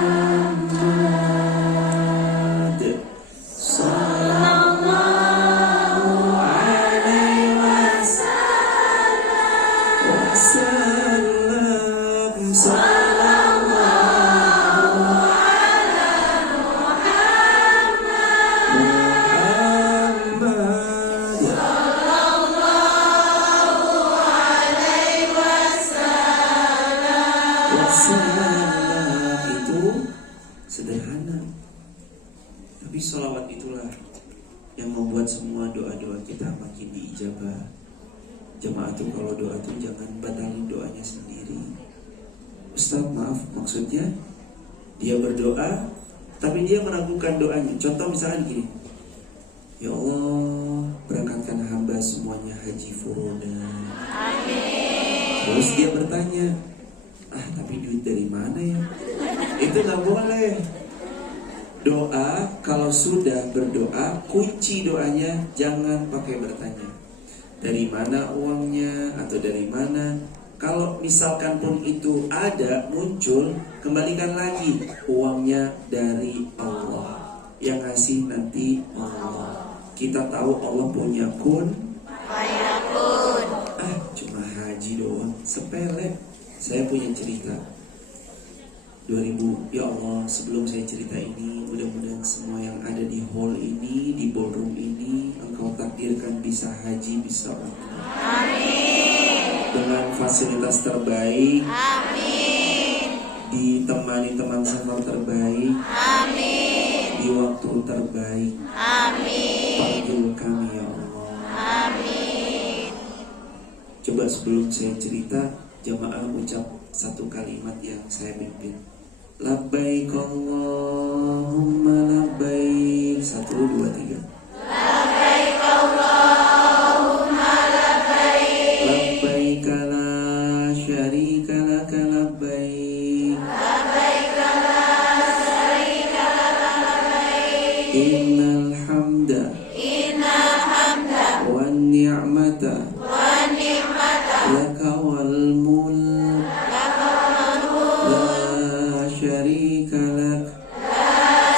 sallallahu alaihi wasallam, itu sederhana. Tapi sholawat itulah yang membuat semua doa-doa kita makin diijabah. Jemaah tuh kalau doa tuh jangan batalin doanya sendiri. Ustaz, maaf, maksudnya dia berdoa tapi dia meragukan doanya. Contoh misalkan gini, ya Allah, berangkatkan hamba semuanya haji furoda. Amin. Terus dia bertanya, tapi duit dari mana ya? Itu gak boleh. Doa, kalau sudah berdoa, kunci doanya jangan pakai bertanya dari mana uangnya atau dari mana. Kalau misalkan pun itu ada, muncul, kembalikan lagi, uangnya dari Allah. Yang ngasih nanti Allah. Kita tahu Allah punya kun fayakun. Cuma haji doang, sepele. Saya punya cerita. 2000. Ya Allah, sebelum saya cerita ini, mudah-mudahan semua yang ada di hall ini, di ballroom ini, Engkau takdirkan bisa haji, bisa umrah. Amin. Dengan fasilitas terbaik, Amin. ditemani teman safar terbaik, Amin. di waktu terbaik. Amin. Panggil kami ya Allah. Amin. Coba sebelum saya cerita, jamaah ucap satu kalimat yang saya pimpin. Labbaik Allahumma labbaik. 1, 2, 3. Labbaik Allahumma labbaik. Labbaik la syarika laka labbaik. Labbaik la syarika laka labbaik. Innal hamda Innal hamda wan ni'mata wan ni'mata laka wal mulk laka wal mulk la syarika lak. la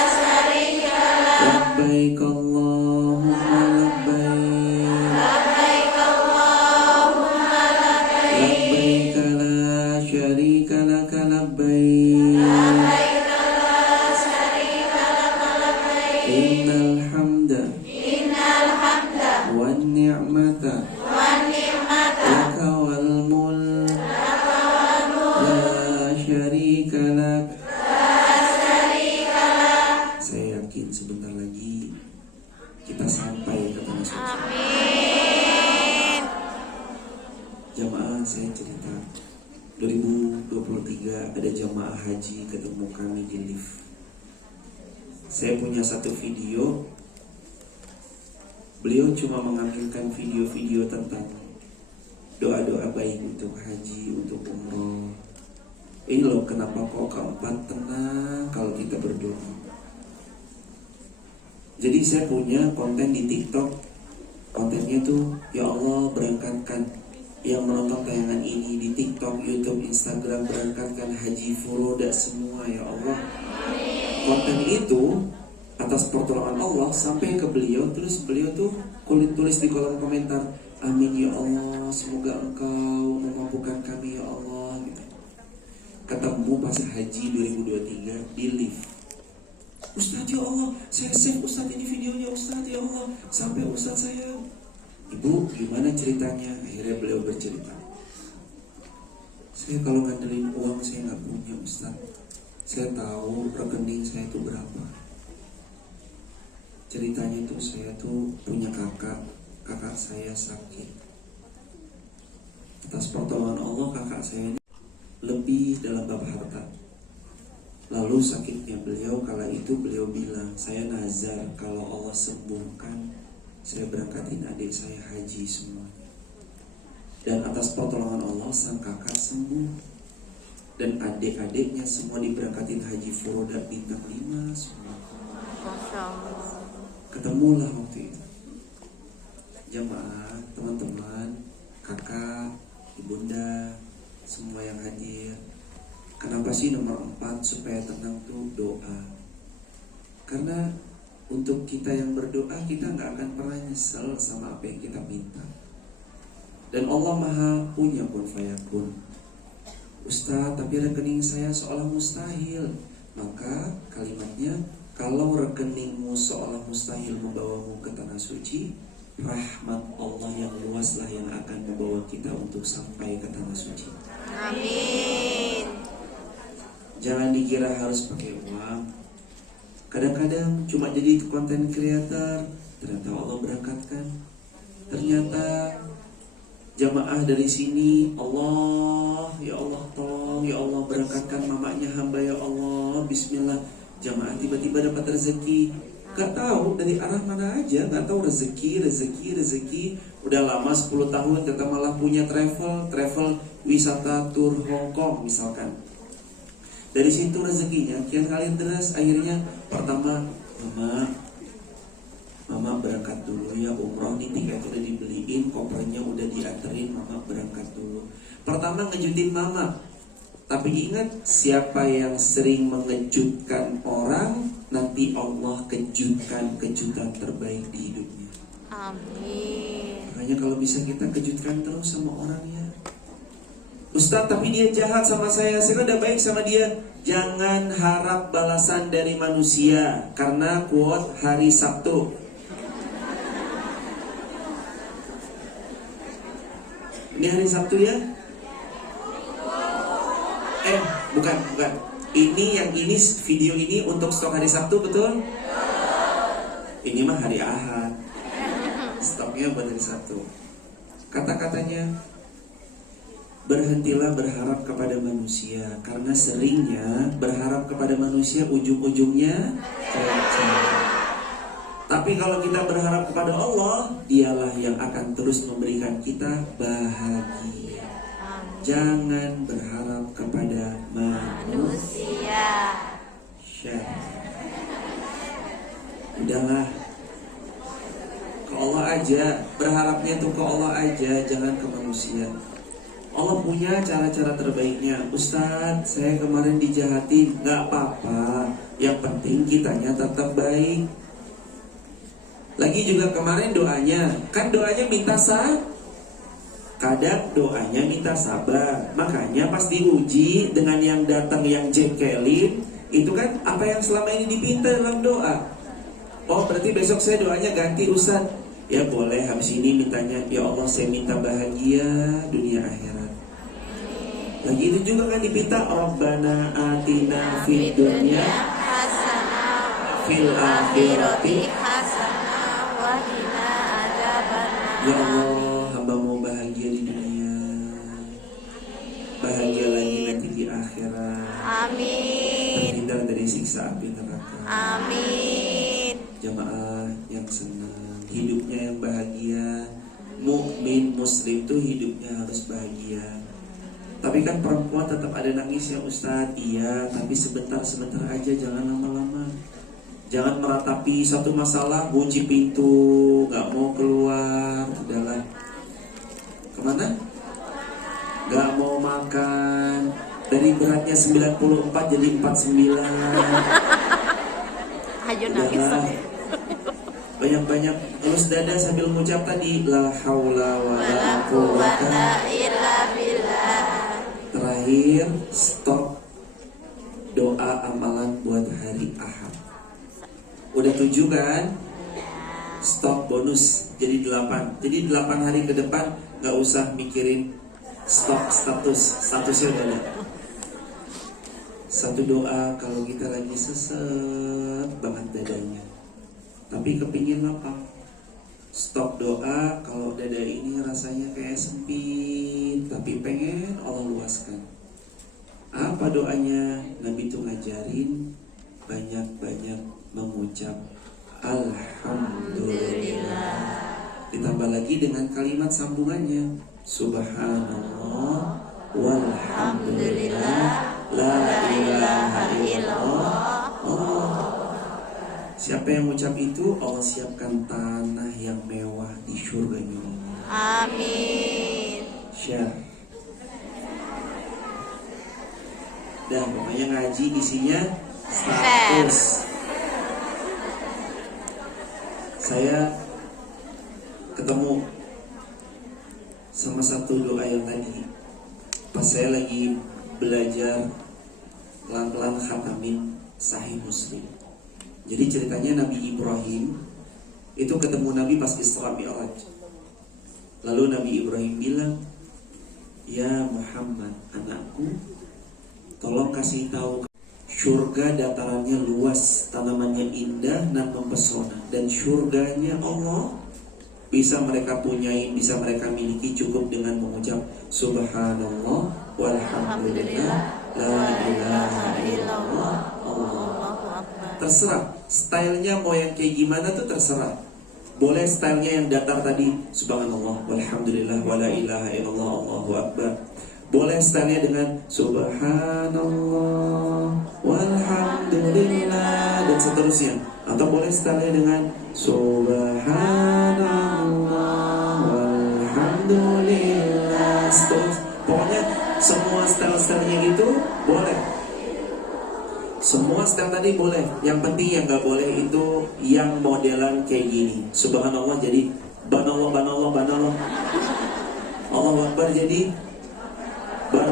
syarika lak. Labbaik Allahumma labbaik. Labbaik Allahumma labbaik. Labbaik la syarika laka labbaik. Labbaik la syarika laka labbaik. Innal hamda Innal hamda wan ni'mata wan ni'mata laka wal mulk laka wal mulk la syarika lak. la syarika lak. Saya yakin sebentar lagi kita sampai ke tanah suci. Amin. Jamaah, saya cerita 2023 ada jamaah haji ketemu kami di lift. Saya punya satu video. Beliau cuma mengambilkan video-video tentang doa-doa baik untuk haji, untuk umroh. Ini loh kenapa kok keempat tenang kalau kita berdoa. Jadi saya punya konten di TikTok. Kontennya tuh, ya Allah berangkatkan yang menonton tayangan ini di TikTok, YouTube, Instagram, berangkatkan haji furoda semua ya Allah. Konten itu atas pertolongan Allah sampai ke beliau, terus beliau tuh tulis di kolom komentar, amin ya Allah, semoga engkau memampukan kami ya Allah gitu. Ketemu pas haji 2023 di lift. Ustadz ya Allah, saya save Ustadz ini videonya Ustadz ya Allah, sampai Ustadz saya. Ibu gimana ceritanya? Akhirnya beliau bercerita, saya kalau ngandelin uang saya nggak punya Ustadz. Saya tahu rekening saya itu berapa. Ceritanya tuh saya tuh punya kakak saya sakit. Atas pertolongan Allah kakak saya ini lebih dalam bab harta. Lalu sakitnya beliau kala itu beliau bilang, saya nazar kalau Allah sembuhkan, saya berangkatin adik saya haji semua. Dan atas pertolongan Allah sang kakak sembuh. Dan adik-adiknya semua diberangkatin haji furoda bintang 5 semua. Masya Allah. Ketemulah waktu itu. Jamaah, teman-teman, kakak, ibunda, semua yang hadir. Kenapa sih nomor 4 supaya tenang tuh doa? Karena untuk kita yang berdoa, kita gak akan pernah nyesel sama apa yang kita minta. Dan Allah maha punya kun fayakun. Ustaz, tapi rekening saya seolah mustahil. Maka kalimatnya, kalau rekeningmu seolah mustahil membawamu ke tanah suci, rahmat Allah yang luaslah yang akan membawa kita untuk sampai ke tanah suci. Amin. Jangan dikira harus pakai uang. Kadang-kadang cuma jadi konten creator, ternyata Allah berangkatkan. Ternyata jamaah dari sini, Allah, ya Allah tolong, ya Allah berangkatkan mamanya hamba ya Allah, bismillah. Jamaah tiba-tiba dapat rezeki, gak tahu dari arah mana aja, gak tahu rezeki. Udah lama 10 tahun, ternyata malah punya travel wisata tour Hongkong misalkan. Dari situ rezekinya kian kali deras. Akhirnya pertama, Mama berangkat dulu ya umroh, nih tiket udah dibeliin, kopernya udah dianterin, Mama berangkat dulu. Pertama ngejutin Mama. Tapi ingat, siapa yang sering mengejutkan orang, nanti Allah kejutkan kejutan terbaik di hidupnya. Amin. Makanya kalau bisa kita kejutkan terus sama orangnya. Ustaz, tapi dia jahat sama saya kan udah baik sama dia. Jangan harap balasan dari manusia karena quote hari Sabtu. Ini hari Sabtu ya? Bukan. Ini video ini untuk stok hari Sabtu, betul? Ini mah hari Ahad. Stoknya buat hari Sabtu. Kata-katanya, berhentilah berharap kepada manusia, karena seringnya berharap kepada manusia ujung-ujungnya cacat. Tapi kalau kita berharap kepada Allah, dialah yang akan terus memberikan kita bahagia. Jangan berharap kepada manusia. Udahlah, ke Allah aja. Berharapnya tuh ke Allah aja, jangan ke manusia. Allah punya cara-cara terbaiknya. Ustadz, saya kemarin dijahatin. Gak apa-apa, yang penting kitanya tetap baik. Lagi juga kemarin doanya, kan doanya minta kadang doanya minta sabar. Makanya pas diuji dengan yang datang yang jengkelin, itu kan apa yang selama ini dipinta dalam doa. Oh, berarti besok saya doanya ganti, Ustadz. Ya boleh, habis ini mintanya, ya Allah saya minta bahagia dunia akhirat. Lagi itu juga kan dipinta, Rabbana atina fid dunya hasanah fil akhirati hasanah wa qina adzabannar. Ya Allah, hamba mau bahagia di dunia, bahagia lagi nanti di akhirat. Amin. Terhindar dari siksa api neraka. Amin. Jamaah yang senang, hidupnya yang bahagia. Mukmin muslim tuh hidupnya harus bahagia. Tapi kan perempuan tetap ada nangisnya, Ustadz. Iya, tapi sebentar-sebentar aja, jangan lama-lama. Jangan meratapi satu masalah, kunci pintu, gak mau keluar. Udahlah. Kemana? Gak mau makan. Dari beratnya 94 jadi 49. Udahlah. Banyak-banyak elus dada sambil mengucap tadi, la haula wa la quwwata illa billah. Terakhir, stop doa amalan buat hari Ahad. Udah 7 kan? Stop bonus jadi 8. Jadi 8 hari ke depan gak usah mikirin stop statusnya udah ada. Satu doa kalau kita lagi seset banget dadanya, tapi kepingin lapang. Stop doa kalau dada ini rasanya kayak sempit, tapi pengen Allah luaskan. Apa doanya? Nabi itu ngajarin banyak-banyak mengucap Alhamdulillah. Ditambah lagi dengan kalimat sambungannya, Subhanallah walhamdulillah la ilaha illallah Allah. Siapa yang mengucap itu, Allah siapkan tanah yang mewah di surganya. Amin. Syah. Dan pokoknya ngaji isinya status. Saya ketemu sama satu doa yang tadi pas saya lagi belajar pelan-pelan khatamin Sahih Muslim. Jadi ceritanya Nabi Ibrahim itu ketemu Nabi pas Isra Mi'raj. Lalu Nabi Ibrahim bilang, ya Muhammad anakku, tolong kasih tahu, surga datarannya luas, tanamannya indah dan mempesona, dan surganya Allah bisa mereka punyai, bisa mereka miliki cukup dengan mengucap Subhanallah walhamdulillah la ilaha illallah Allah. Terserah stylenya mau yang kayak gimana tuh terserah. Boleh stylenya yang datar tadi Subhanallah walhamdulillah wa la ilaha illallah Allahu akbar. Boleh stylenya dengan Subhanallah walhamdulillah dan seterusnya. Atau boleh stylenya dengan Subhanallah walhamdulillah. Pokoknya semua style-stylenya gitu boleh. Semua style tadi boleh. Yang penting yang gak boleh itu yang modelan kayak gini. Subhanallah jadi banallah. Allahu akbar jadi bar.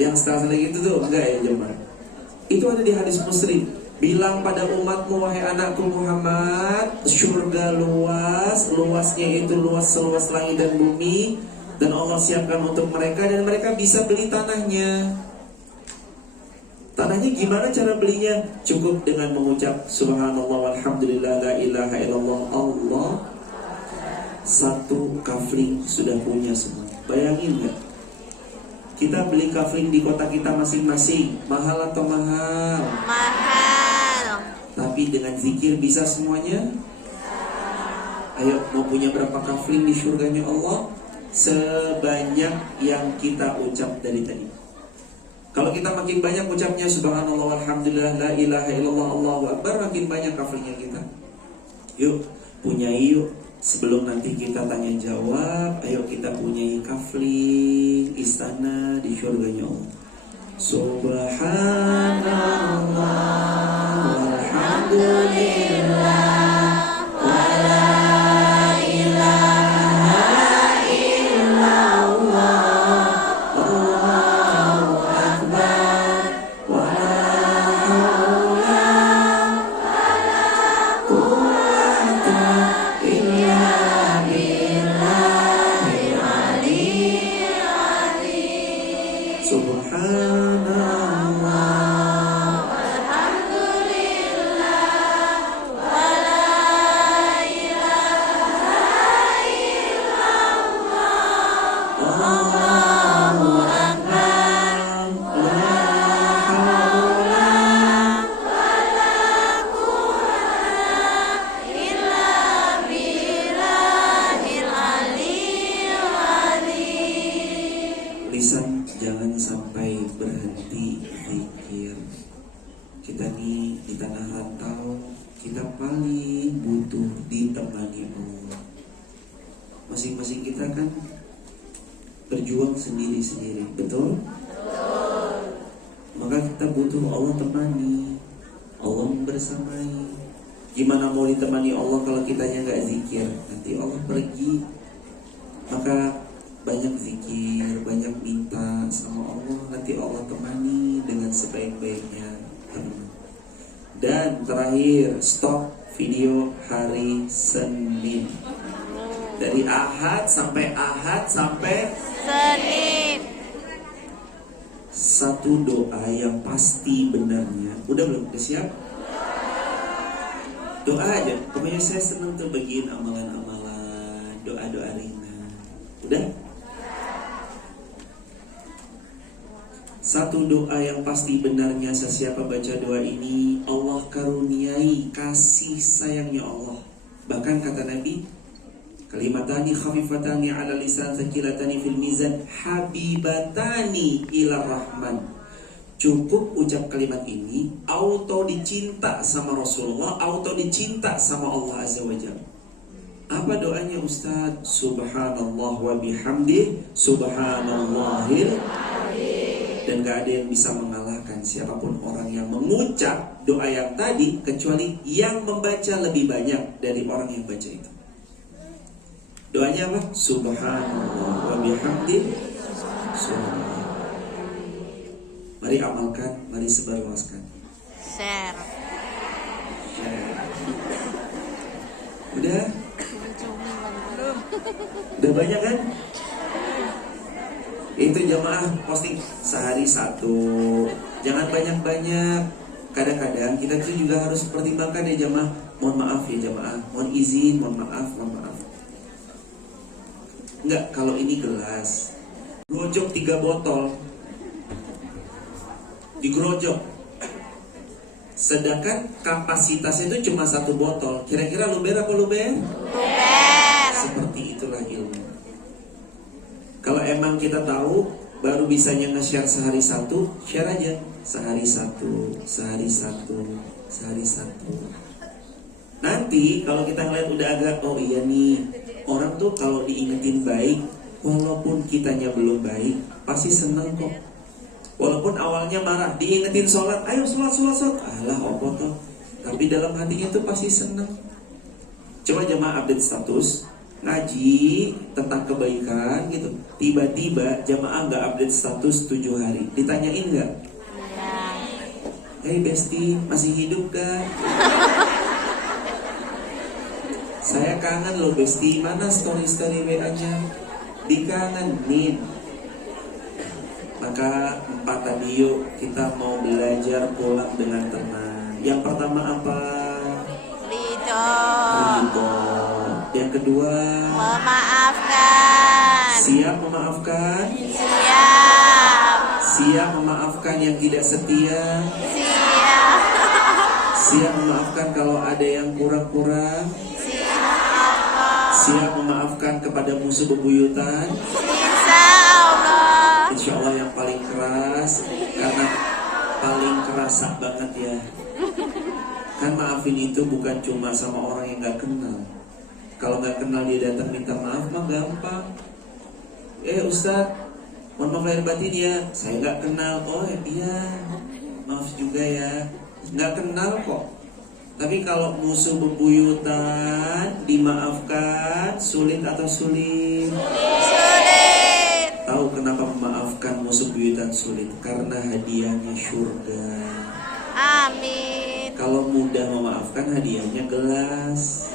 Yang style gitu tuh enggak ya jemaah. Itu ada di hadis Muslim. Bilang pada umatmu, wahai anakku Muhammad, surga luas, luasnya itu luas seluas langit dan bumi, dan Allah siapkan untuk mereka, dan mereka bisa beli tanahnya. Tanahnya gimana cara belinya? Cukup dengan mengucap subhanallah walhamdulillah la ilaha illallah Allah. Satu kafling sudah punya semua. Bayangin gak? Kita beli kafling di kota kita masing-masing, mahal atau mahal? Mahal. Tapi dengan zikir bisa semuanya? Ayo, mau punya berapa kafling di surganya Allah? Sebanyak yang kita ucap dari tadi. Kalau kita makin banyak ucapnya subhanallah walhamdulillah la ilaha illallah Allahu akbar, makin banyak kaflingnya kita. Yuk, punyai yuk. Sebelum nanti kita tanya jawab, ayo kita punyai kafling istana di surganya Allah. Subhanallah walhamdulillah wala ilaha illallah Allahu akbar wala haula wala quwwata illa billahil aliyyil azim. Subhanallah lisan jangan sampai berhenti zikir. Kita nih di tanah rantau, kita paling butuh ditemani Allah. Masing-masing kita kan berjuang sendiri-sendiri, betul? Maka kita butuh Allah temani, Allah membersamai. Gimana mau ditemani Allah kalau kitanya nggak zikir? Nanti Allah pergi. Maka banyak zikir, banyak minta sama Allah, nanti Allah temani dengan sebaik-baiknya. Dan terakhir, stop video hari Senin. Dari Ahad sampai Senin. satu doa yang pasti benarnya. Udah belum? Udah siap? Doa aja. Pokoknya saya senang tuh bagiin amalan-amalan, doa-doa ringan. Udah? Satu doa yang pasti benarnya, sesiapa baca doa ini Allah karuniai kasih sayangnya Allah. Bahkan kata Nabi, kalimatani khafifatani ala lisan thaqilatani fil mizan habibatani ila rahman. Cukup ucap kalimat ini, auto dicinta sama Rasulullah, auto dicinta sama Allah Azza wa Jalla. Apa doanya Ustaz? Subhanallah wa bihamdih, subhanallahil. Dan gak ada yang bisa mengalahkan siapapun orang yang mengucap doa yang tadi, kecuali yang membaca lebih banyak dari orang yang baca itu. Doanya apa? Subhanallah wa bihamdih, subhanallah. Mari amalkan, mari sebarluaskan. Share. Udah? Udah banyak kan? Itu jamaah posting sehari satu. Jangan banyak-banyak. Kadang-kadang kita tuh juga harus pertimbangkan ya jamaah. Mohon maaf ya jamaah, mohon izin, mohon maaf. Enggak, kalau ini gelas grojok 3 botol digerojok, sedangkan kapasitasnya itu cuma 1 botol. Kira-kira luber apa luber? Luber. Seperti itulah ilmu. Kalau emang kita tahu baru bisanya nge-share sehari 1, share aja sehari 1. Nanti kalau kita ngeliat udah agak, oh iya nih, orang tuh kalau diingetin baik, walaupun kitanya belum baik, pasti seneng kok. Walaupun awalnya marah, diingetin sholat, ayo sholat. Alah opo toh. Tapi dalam hatinya tuh pasti seneng. Coba jemaah update status. ngaji tentang kebaikan gitu. Tiba-tiba jamaah nggak update status 7 hari. Ditanyain nggak? Ya. Hey Besti, masih hidup gak? Saya kangen loh Besti, mana story-story WA-nya? Dikangenin. Maka 4 tadi yuk kita mau belajar pulang dengan tenang. Yang pertama apa? Ridho. Ridho. Yang kedua, Memaafkan. siap memaafkan. Siap. Siap memaafkan yang tidak setia. Siap. Siap memaafkan kalau ada yang kurang-kurang. Siap. Siap memaafkan kepada musuh bebuyutan. Insya Allah. Insya Allah yang paling keras, karena paling kerasa banget ya. Kan maafin itu bukan cuma sama orang yang gak kenal. Kalau gak kenal dia datang minta maaf mah gampang. Ustadz, mohon maaf lahir batin ya, saya gak kenal. Oh iya, maaf juga ya. Gak kenal kok. Tapi kalau musuh bebuyutan dimaafkan, sulit atau sulit? Sulit. Tahu kenapa memaafkan musuh bebuyutan sulit? Karena hadiahnya surga. Amin. Kalau mudah memaafkan, hadiahnya gelas.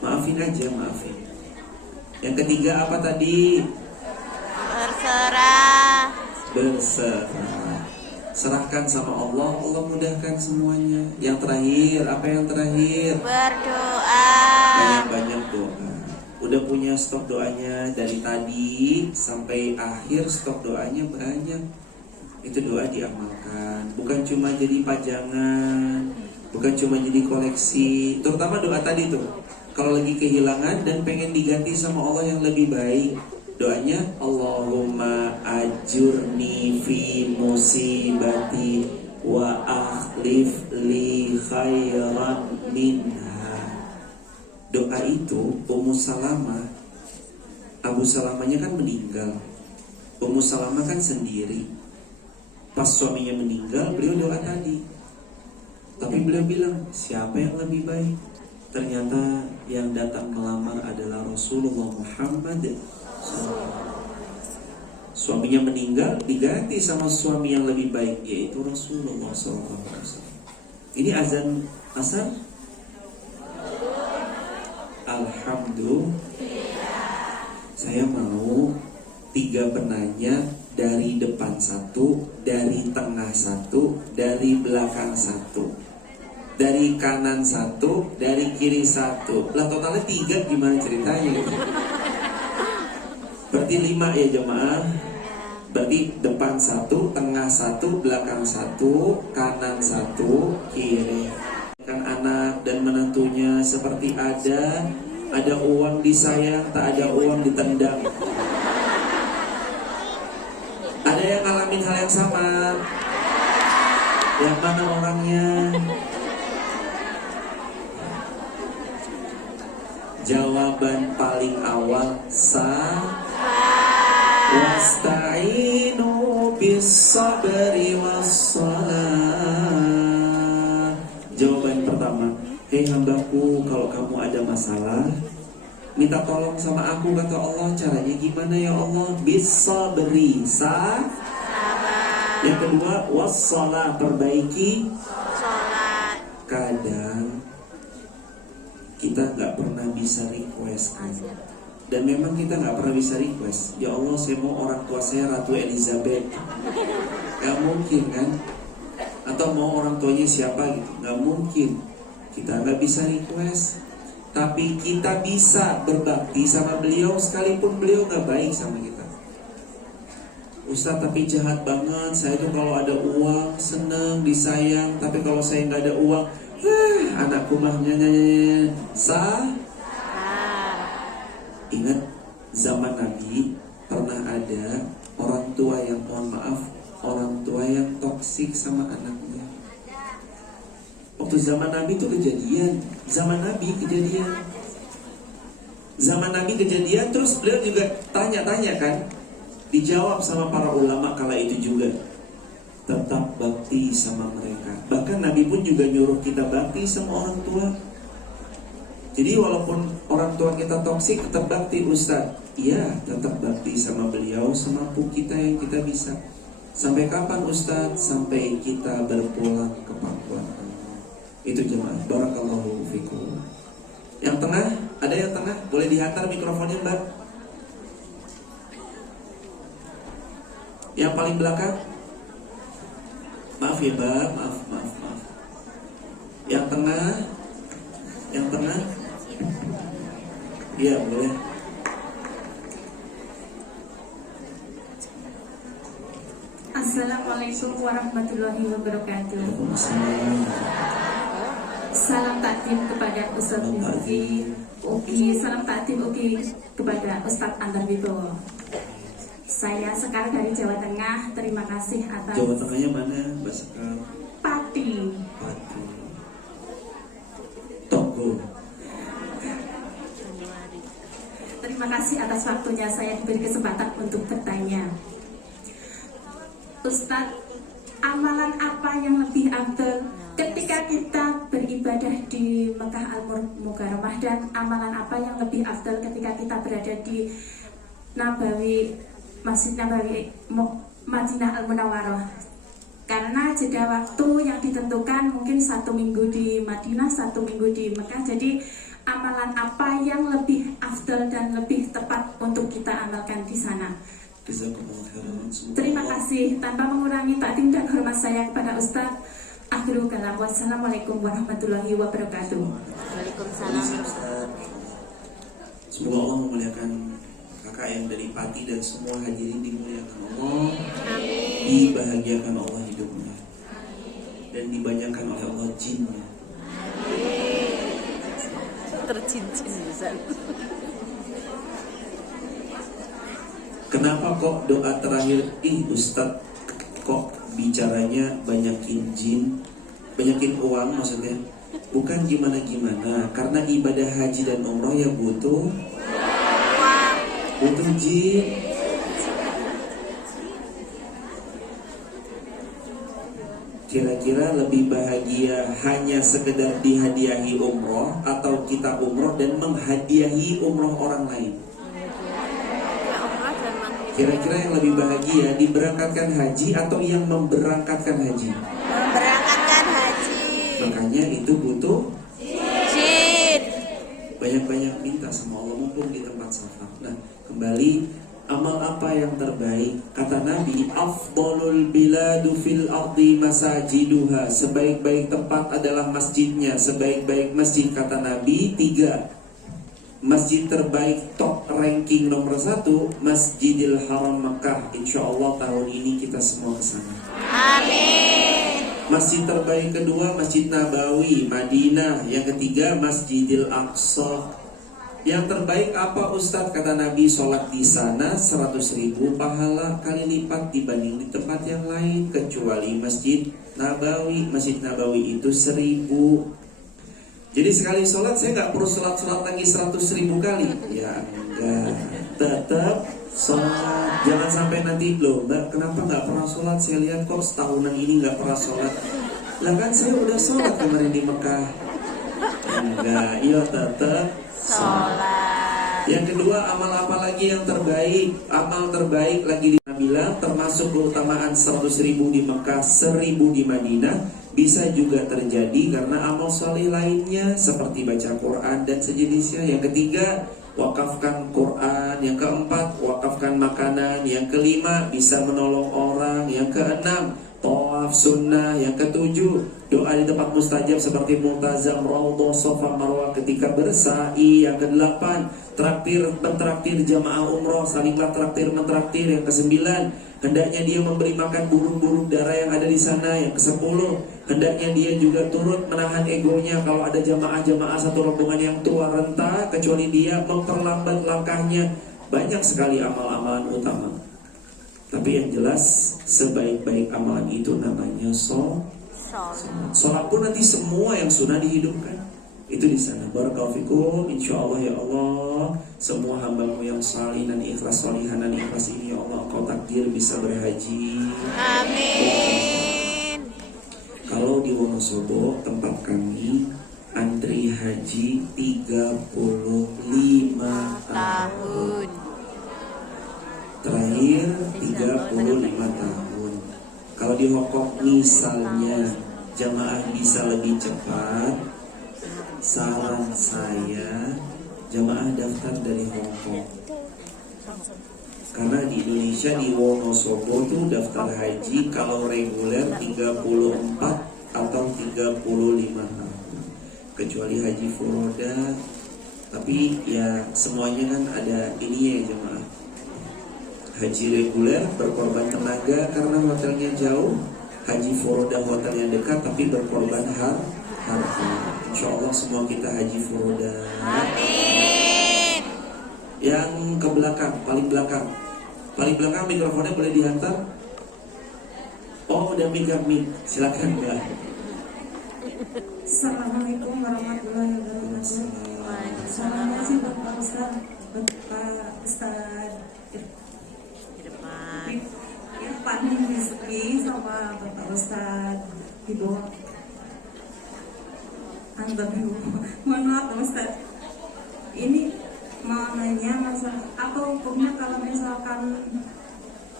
Maafin aja, maafin. Yang ketiga apa tadi? Berserah. Berserah. Serahkan sama Allah, Allah mudahkan semuanya. Yang terakhir, apa yang terakhir? Berdoa. Banyak-banyak doa. Udah punya stok doanya dari tadi sampai akhir, stok doanya banyak. Itu doa diamalkan. Bukan cuma jadi pajangan, bukan cuma jadi koleksi. Terutama doa tadi tuh, kalau lagi kehilangan dan pengen diganti sama Allah yang lebih baik, doanya Allahumma ajurni fi musibati wa akhlif li khairan minha. Doa itu Ummu Salamah, Abu Salamahnya kan meninggal, Ummu Salamah kan sendiri. Pas suaminya meninggal, beliau doa tadi. Tapi beliau bilang, siapa yang lebih baik? Ternyata yang datang melamar adalah Rasulullah Muhammad SAW. Suaminya meninggal, diganti sama suami yang lebih baik, yaitu Rasulullah SAW. Ini azan asar. Alhamdulillah. Saya mau 3 penanya, dari depan 1, dari tengah 1, dari belakang 1, dari kanan 1, dari kiri 1. Lah totalnya 3, gimana ceritanya? Berarti 5 ya jemaah. Berarti depan 1, tengah 1, belakang 1, kanan 1, kiri. Kan anak dan menantunya seperti ada uang disayang, tak ada uang ditendang. Ada yang ngalamin hal yang sama? Yang mana orangnya? Jawaban paling awal wasta'inu bis-sabri was-salah. Jawaban pertama, hei hambaku, kalau kamu ada masalah, minta tolong sama aku, kata Allah. Caranya gimana ya Allah? Bis-sabri, yang kedua, was-salah, perbaiki Sholat. Kadang kita gak pernah bisa request kan? Dan memang kita gak pernah bisa request, ya Allah saya mau orang tua saya Ratu Elizabeth. Gak mungkin kan? Atau mau orang tuanya siapa gitu, gak mungkin. Kita gak bisa request. Tapi kita bisa berbakti sama beliau sekalipun beliau gak baik sama kita. Ustaz tapi jahat banget, saya tuh kalau ada uang seneng, disayang. Tapi kalau saya gak ada uang, anakku mah nyanyi. Ingat zaman Nabi pernah ada orang tua yang, mohon maaf, orang tua yang toksik sama anaknya. Waktu zaman Nabi itu kejadian. Zaman Nabi kejadian, terus beliau juga tanya-tanya kan. Dijawab sama para ulama kala itu juga, tetap bakti sama mereka. Bahkan Nabi pun juga nyuruh kita bakti sama orang tua. Jadi walaupun orang tua kita toksik, tetap bakti Ustaz. Iya, tetap bakti sama beliau semampu kita yang kita bisa. Sampai kapan Ustaz? Sampai kita berpulang ke pangkuan Allah. Itu jemaah. Barakallahu fikum. Yang tengah, ada yang tengah? Boleh dihantar mikrofonnya Mbak. Yang paling belakang? Maaf ya Mbak, maaf. Yang tengah? Yang tengah? Iya boleh. Assalamualaikum warahmatullahi wabarakatuh. Waalaikumsalam. Salam takdim kepada Ustaz Uki. Salam takdim Uki kepada Ustaz Anwar Wibowo. Saya Sekar dari Jawa Tengah. Terima kasih atas Jawa Tengahnya mana Mbak Sekar? Pati. Pati. Togo. Terima kasih atas waktunya saya diberi kesempatan untuk bertanya. Ustadz, amalan apa yang lebih afdal ketika kita beribadah di Mekah Al-Mukarramah, dan amalan apa yang lebih afdal ketika kita berada di Masjid Nabawi Madinah Al-Munawwarah? Karena jeda waktu yang ditentukan mungkin 1 minggu di Madinah, 1 minggu di Mekah. Jadi amalan apa yang lebih afdal dan lebih tepat untuk kita amalkan di sana? Terima kasih. Tanpa mengurangi takdim dan hormat saya kepada Ustadz, akhirul kalam. Wassalamualaikum warahmatullahi wabarakatuh. Waalaikumsalam. Semoga Allah memuliakan kakak yang dari Pati dan semua hadirin dimuliakan Allah. Amin. Dibahagiakan Allah hidupnya dan dibanyakan oleh Allah jinnya. Tercincin bisa. Kenapa kok doa terakhir Ustadz kok bicaranya banyakin jin, banyakin uang maksudnya? Bukan gimana-gimana, karena ibadah haji dan umroh ya butuh jin. Kira-kira lebih bahagia hanya sekedar dihadiahi umroh atau kita umroh dan menghadiahi umroh orang lain? Kira-kira yang lebih bahagia diberangkatkan haji atau yang memberangkatkan haji? Memberangkatkan haji. Makanya itu butuh Jin. banyak-banyak minta sama Allah mumpung di tempat safar. Nah, kembali, amal apa yang terbaik? Kata Nabi, afdalul biladu fil ardi masajiduha. Sebaik-baik tempat adalah masjidnya. Sebaik-baik masjid kata Nabi 3. Masjid terbaik top ranking nomor 1 Masjidil Haram Mekah. Insya Allah tahun ini kita semua kesana. Amin. Masjid terbaik kedua Masjid Nabawi Madinah. Yang ketiga Masjidil Aqsa. Yang terbaik apa Ustadz? Kata Nabi, sholat di sana 100.000 pahala kali lipat dibanding di tempat yang lain, kecuali Masjid Nabawi. Masjid Nabawi itu 1.000. Jadi sekali sholat saya nggak perlu sholat lagi 100.000 kali. Ya enggak, tetap sholat. Jangan sampai nanti loh Mbak, kenapa nggak pernah sholat? Saya lihat kok setahunan ini nggak pernah sholat. Lah kan saya udah sholat kemarin di Mekah. Enggak, iya tetap Sholat. Yang kedua, amal apa lagi yang terbaik? Amal terbaik lagi bilang termasuk keutamaan 100.000 di Mekah, 1.000 di Madinah. Bisa juga terjadi karena amal soleh lainnya seperti baca Quran dan sejenisnya. Yang ketiga, wakafkan Quran. Yang keempat, wakafkan makanan. Yang kelima, bisa menolong orang. Yang keenam, tawaf sunnah. Yang ketujuh, doa di tempat mustajab seperti multazam, raudhah, safa, marwah ketika bersa'i. Yang kedelapan, mentraktir jamaah umroh, salinglah traktir mentraktir. Yang kesembilan, hendaknya dia memberi makan burung-burung dara yang ada di sana. Yang kesepuluh, hendaknya dia juga turut menahan egonya kalau ada jamaah-jamaah satu rombongan yang tua renta, kecuali dia memperlambat langkahnya. Banyak sekali amal-amalan utama. Tapi yang jelas sebaik-baik amalan itu namanya sholat pun nanti semua yang sunnah dihidupkan itu di sana. Barakallahu fikum. Insyaallah ya Allah, semua hamba-Mu yang salih dan ikhlas, salihan dan ikhlas ini ya Allah, Kau takdir bisa berhaji. Amin. Kalau di Wonosobo tempat kami antri haji 35 tahun. Terakhir 35 tahun. Kalau di Hong Kong misalnya jamaah bisa lebih cepat, saran saya jamaah daftar dari Hong Kong. Karena di Indonesia di Wonosobo tuh daftar haji kalau reguler 34 atau 35 tahun. Kecuali haji furoda. Tapi ya semuanya kan ada ininya ya jemaah. Haji reguler berkorban tenaga karena hotelnya jauh. Haji furoda hotelnya dekat tapi berkorban harta. Insya Allah semua kita haji furoda. Amin. Yang ke belakang, paling belakang mikrofonnya boleh dihantar. Oh udah mic, silakan Mbak. Assalamualaikum warahmatullahi wabarakatuh. Salam kasih Bapak Ustaz, Bapak Ustaz Irfan Rizki sama Bapak Ustaz Ibu Anbaru. Mohon maaf Pak Ustaz. Ini mau nanya masalah apa hukumnya kalau misalkan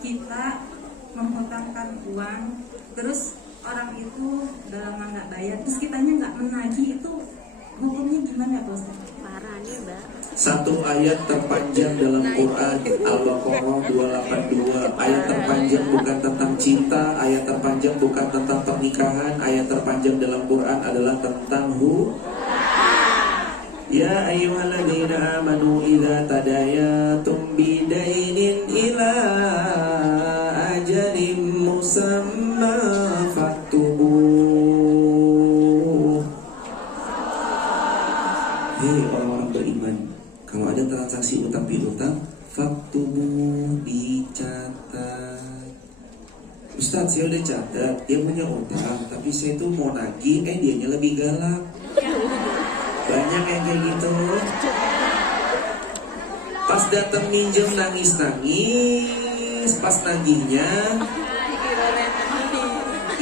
kita menghutangkan uang terus orang itu udah lama nggak bayar terus kitanya nggak menagih, itu hukumnya gimana Pak Ustaz? Parah nih Mbak. Satu ayat terpanjang dalam Quran Al-Baqarah 282. Ayat terpanjang bukan tentang cinta, ayat terpanjang bukan tentang pernikahan, ayat terpanjang dalam Quran adalah tentang Ya ayyuhalladzina amanu idza tadayatum bidainin ila ajalin musamma faktubuh. Hei orang-orang beriman, kalau ada transaksi utang piutang, faktubuh, dicatat. Ustadz, saya udah catat, dia punya utang, tapi saya tuh mau nagih, dianya lebih galak. Banyak yang kayak gitu. Pas datang minjem nangis-nangis, pas nagihnya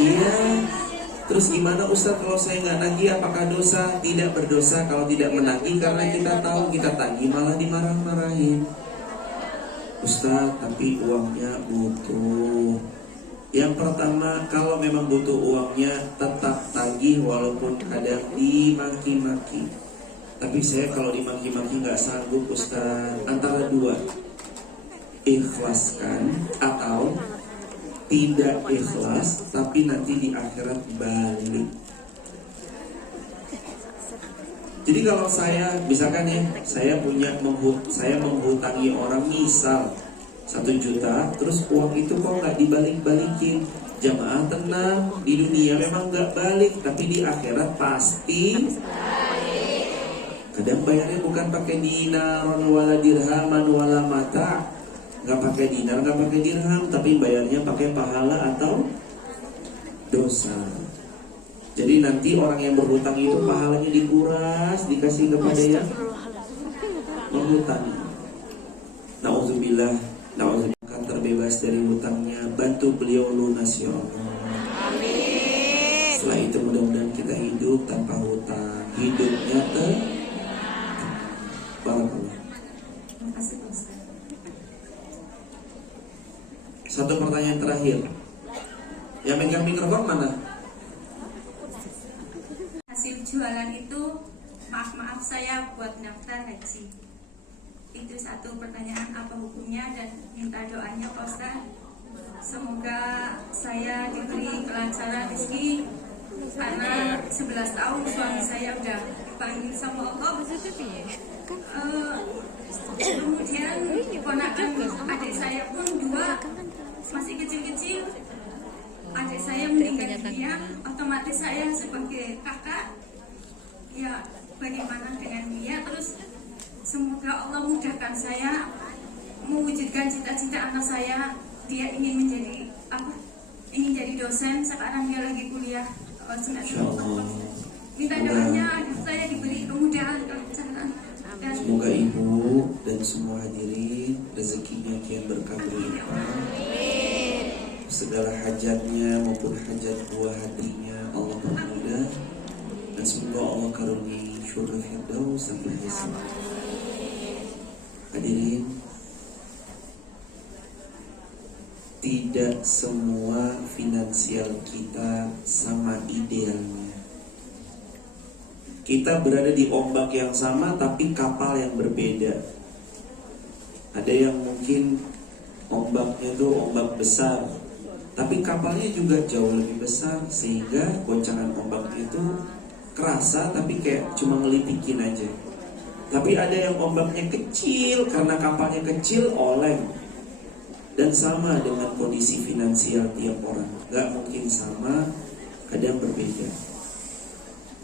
iya. Terus gimana Ustaz kalau saya nggak nagih, apakah dosa? Tidak berdosa kalau tidak menagih, karena kita tahu kita tagih malah dimarah-marahin. Ustaz, tapi uangnya butuh. Yang pertama, kalau memang butuh uangnya, tetap tagih walaupun kadang dimaki-maki. Tapi saya kalau dimaki-maki nggak sanggup Ustaz. Antara dua, ikhlaskan atau tidak ikhlas, tapi nanti di akhirat balik. Jadi kalau saya, misalkan ya, saya menghutangi orang misal 1 juta, terus uang itu kok nggak dibalik-balikin. Jamaah tenang, di dunia memang nggak balik, tapi di akhirat pasti. Kadang bayarnya bukan pakai dinar wala dirhaman wala mata, nggak pakai dinar, nggak pakai dirham, tapi bayarnya pakai pahala atau dosa. Jadi nanti orang yang berhutang itu pahalanya dikuras, dikasih kepada yang menghutangi. Nauzubillah. Akan terbebas dari hutangnya, bantu beliau lunas ya Allah. Amin. Setelah itu mudah-mudahan kita hidup tanpa hutang, hidupnya Barakallah. Terima kasih Pak Ustaz. Satu pertanyaan terakhir. Yang megang mikrofon mana? Hasil jualan itu maaf saya buat daftar haji. Itu satu pertanyaan, apa hukumnya, dan minta doanya Pak Ustaz. Semoga saya diberi kelancaran rezeki, karena 11 tahun suami saya udah dipanggil sama Allah. Kemudian ponakan adik saya pun 2 masih kecil-kecil. Adik saya meninggal dunia, otomatis saya sebagai kakak, ya bagaimana dengan dia. Terus semoga Allah mudahkan saya mewujudkan cita-cita anak saya. Dia ingin menjadi ingin jadi dosen. Sekarang dia lagi kuliah semester 4. Minta doanya agar saya diberi kemudahan, kelancaran. Semoga ibu dan semua hadirin rezekinya kian berkah berlimpah. Segala hajatnya maupun hajat buah hatinya Allah permudah, dan Dan semoga Allah karuniai syurga firdaus sampai hisab. Hadirin, tidak semua finansial kita sama idealnya. Kita berada di ombak yang sama tapi kapal yang berbeda. Ada yang mungkin ombaknya itu ombak besar, tapi kapalnya juga jauh lebih besar, sehingga goncangan ombaknya itu kerasa tapi kayak cuma ngelitikin aja. Tapi ada yang ombaknya kecil, karena kapalnya kecil oleng. Dan sama dengan kondisi finansial tiap orang, gak mungkin sama, kadang berbeda.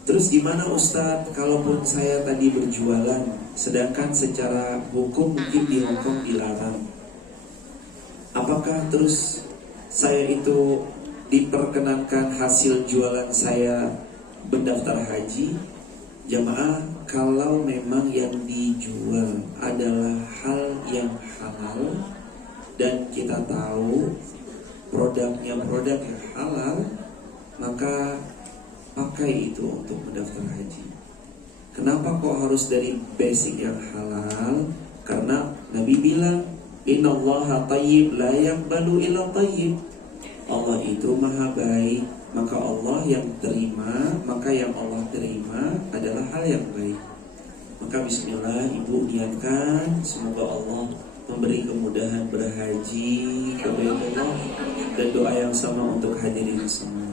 Terus gimana Ustadz, kalaupun saya tadi berjualan, sedangkan secara hukum mungkin di Hongkong dilarang, apakah terus saya itu diperkenankan hasil jualan saya berdaftar haji? Jamaah, kalau memang yang dijual adalah hal yang halal dan kita tahu produknya produk yang halal, maka pakai itu untuk mendaftar haji. Kenapa kok harus dari basic yang halal? Karena Nabi bilang, Innallaha tayyib la yaqbalu illa tayyib. Allah itu maha baik, maka Allah yang terima, maka yang Allah terima adalah hal yang baik. Maka bismillah, ibu niatkan semoga Allah memberi kemudahan berhaji ke Baitullah, dan doa yang sama untuk hadirin semua.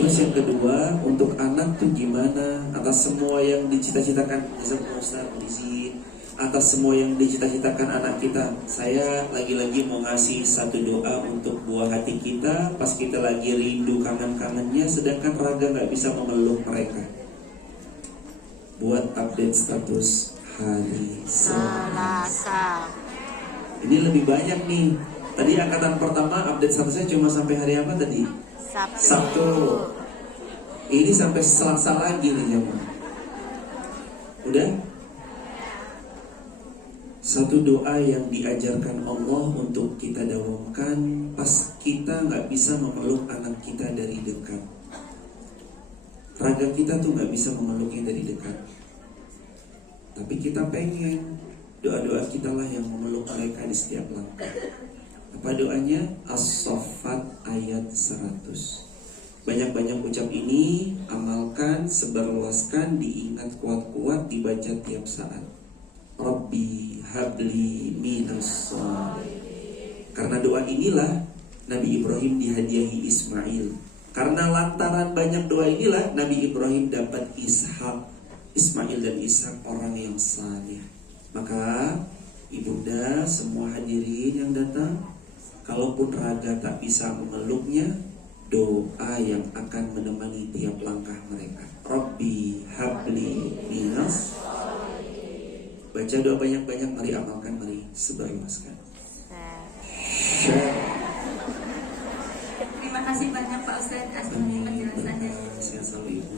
Terus yang kedua, untuk anak tuh gimana? Atas semua yang dicita-citakan, atas semua yang dicita-citakan anak kita, saya lagi-lagi mau ngasih satu doa untuk buah hati kita pas kita lagi rindu kangen-kangennya, sedangkan raga gak bisa memeluk mereka. Buat update status hari Selasa. Ini lebih banyak nih. Tadi angkatan pertama update statusnya cuma sampai hari apa tadi? Sabtu. Ini sampai Selasa lagi nih jemaah. Udah? Satu doa yang diajarkan Allah untuk kita dawamkan pas kita gak bisa memeluk anak kita dari dekat. Raga kita tuh gak bisa memeluknya dari dekat, tapi kita pengen. Doa-doa kita lah yang memeluk mereka di setiap langkah. Apa doanya? As-Saffat ayat 100. Banyak-banyak ucap ini, amalkan, sebarluaskan, diingat kuat-kuat, dibaca tiap saat. Rabbi habli minas sholihin. Karena doa inilah Nabi Ibrahim dihadiahi Ismail. Karena lantaran banyak doa inilah Nabi Ibrahim dapat Ishak. Ismail dan Ishak orang yang saleh. Maka ibunda, semua hadirin yang datang, kalaupun raga tak bisa memeluknya, doa yang akan menemani tiap langkah mereka. Rabbi habli minas. Baca doa banyak-banyak, mari amalkan, mari sebarluaskan. Terima kasih banyak Pak Ustadz atas penjelasannya. Sehat selalu ibu.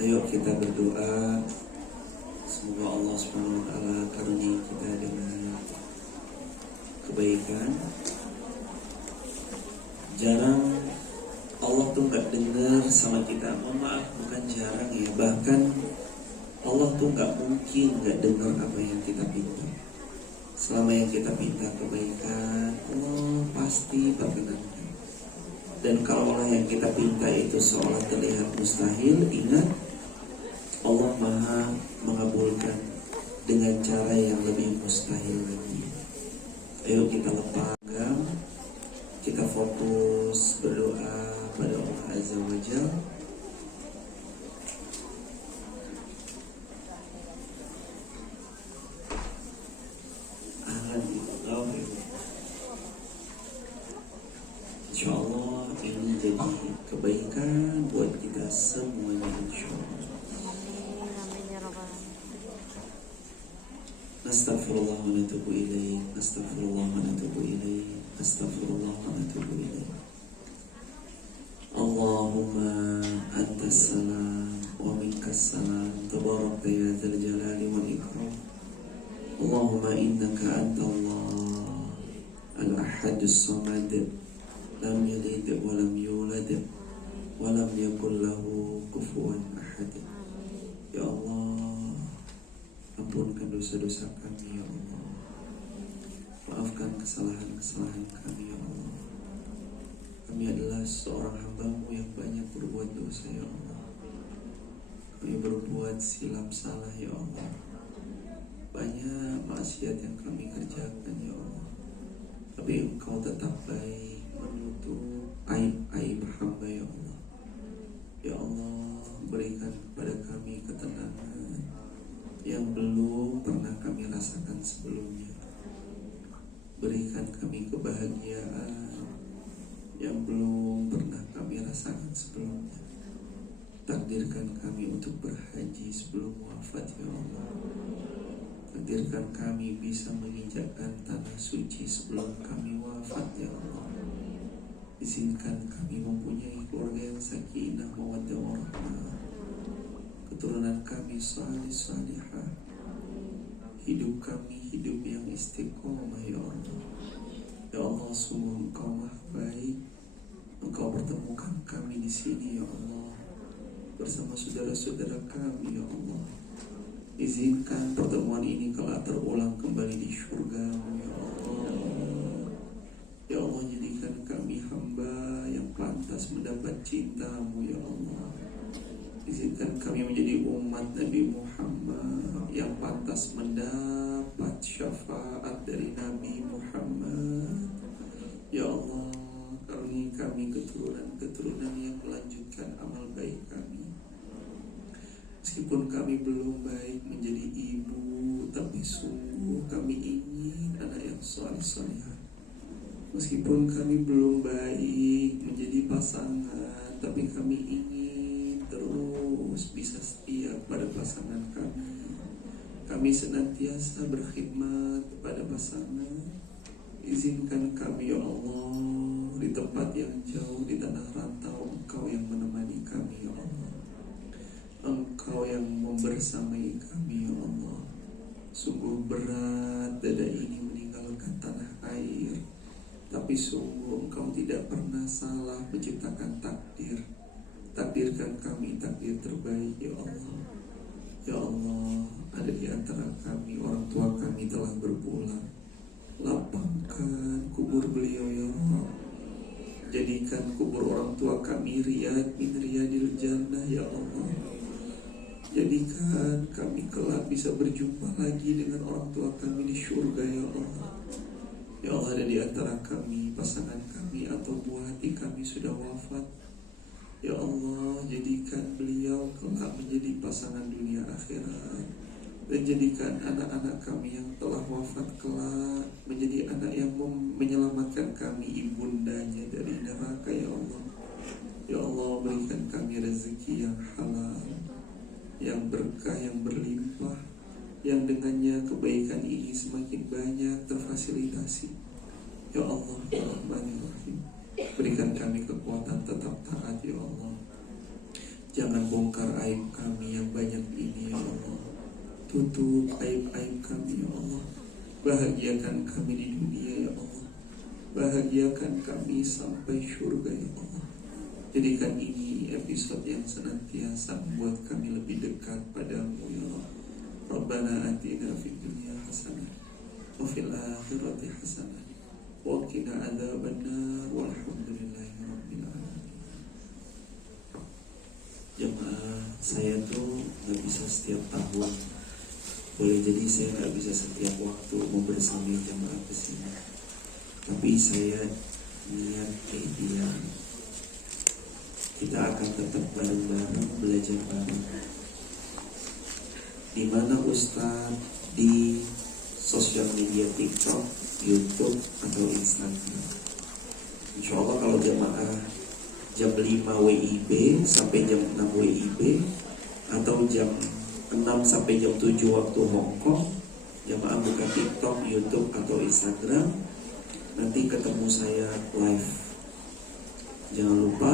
Ayo kita berdoa, semoga Allah Subhanahu wa taala karunia kita dengan kebaikan. Jarang Allah tuh nggak dengar sama kita. Maaf, bukan jarang ya, bahkan Allah tuh nggak mungkin nggak dengar apa yang kita pinta. Selama yang kita pinta kebaikan, Allah pasti perkenankan. Dan kalau Allah yang kita pinta itu seolah terlihat mustahil, ingat Allah Maha mengabulkan dengan cara yang lebih mustahil lagi. Ayo kita lepas gam, kita fokus berdoa pada Allah Azza wa Jalla. Insya Allah ini jadi kebaikan buat kita semuanya, insya Allah. Astaghfirullah wa natubu ilaih, astaghfirullah wa natubu ilaih, astaghfirullah wa natubu ilaih. Allahumma antas salam wa minkas salam, tabarakta ya dzal jalali wal ikram. Allahumma innaka anta Allah al-ahadus samad, lam yalid wa lam yulad wa lam yakul lahu kufuwan ahad. Ya Allah, ampunkan dosa-dosa kami ya Allah. Maafkan kesalahan-kesalahan kami ya Allah. Kami adalah seorang hamba-Mu yang banyak berbuat dosa ya Allah. Kami berbuat silap salah ya Allah. Banyak maksiat yang kami kerjakan ya Allah. Tapi Engkau tetap baik menutup aib-aib hamba ya Allah. Ya Allah, berikan kepada kami ketenangan yang belum pernah kami rasakan sebelumnya. Berikan kami kebahagiaan yang belum pernah kami rasakan sebelumnya. Takdirkan kami untuk berhaji sebelum wafat ya Allah. Takdirkan kami bisa menginjakkan tanah suci sebelum kami wafat ya Allah. Izinkan kami mempunyai keluarga yang sakinah mawaddah warahmah. Keturunan kami salih salihah. Hidup kami hidup yang istiqomah ya Allah. Ya Allah, sungguh Engkau Maha baik. Engkau pertemukan kami di sini ya Allah bersama saudara-saudara kami ya Allah. Izinkan pertemuan ini kelak terulang kembali di surga-Mu ya Allah. Ya Allah, jadikan kami hamba yang pantas mendapat cinta-Mu ya Allah. Izinkan kami menjadi umat Nabi Muhammad yang pantas mendapat syafaat dari Nabi Muhammad. Ya Allah, karuniai kami keturunan-keturunan yang melanjutkan amal baik kami. Meskipun kami belum baik menjadi ibu, tapi sungguh kami ingin anak yang saleh-salehah. Meskipun kami belum baik menjadi pasangan, tapi kami ingin terus bisa setia pada pasangan kami. Kami senantiasa berkhidmat kepada pasangan. Izinkan kami ya Allah di tempat yang jauh di tanah rantau, Engkau yang menemani kami ya Allah. Engkau yang membersamai kami ya Allah. Sungguh berat dada ini meninggalkan tanah air, tapi sungguh Engkau tidak pernah salah menciptakan takdir. Takdirkan kami takdir terbaik ya Allah. Ya Allah, ada di antara kami orang tua kami telah berpulang. Lapangkan kubur beliau ya Allah. Jadikan kubur orang tua kami riyad min riyadil jannah ya Allah. Jadikan kami kelak bisa berjumpa lagi dengan orang tua kami di surga ya Allah. Ya Allah, ada di antara kami pasangan kami atau buah hati kami sudah wafat. Ya Allah, jadikan beliau kelak menjadi pasangan dunia akhirat. Dan jadikan anak-anak kami yang telah wafat kelak menjadi anak yang menyelamatkan kami ibundanya dari neraka ya Allah. Ya Allah, berikan kami rezeki yang halal, yang berkah, yang berlimpah, yang dengannya kebaikan ini semakin banyak terfasilitasi. Ya Allah, Ya Rahman Ya Rahim, berikan kami kekuatan tetap taat ya Allah. Jangan bongkar aib kami yang banyak ini ya Allah. Tutup aib-aib kami ya Allah. Bahagiakan kami di dunia ya Allah. Bahagiakan kami sampai surga ya Allah. Jadikan ini episode yang senantiasa membuat kami lebih dekat padamu ya Allah. Rabbana atina fid dunya hasanah wa fil akhirati hasanah wa qina adzabannar walhamdulillahi rabbil alamin. Jemaah, saya tuh gak bisa setiap tahun, boleh jadi saya gak bisa setiap waktu membersamai jemaah kesini, tapi saya niat ikhtiar kita akan tetap bareng-bareng belajar bareng. Di mana Ustadz di sosial media TikTok, YouTube atau Instagram. Insya Allah kalau jemaah jam 5 WIB sampai jam 6 WIB atau jam 6 sampai jam 7 waktu Hong Kong, jemaah buka TikTok, YouTube atau Instagram, nanti ketemu saya live. Jangan lupa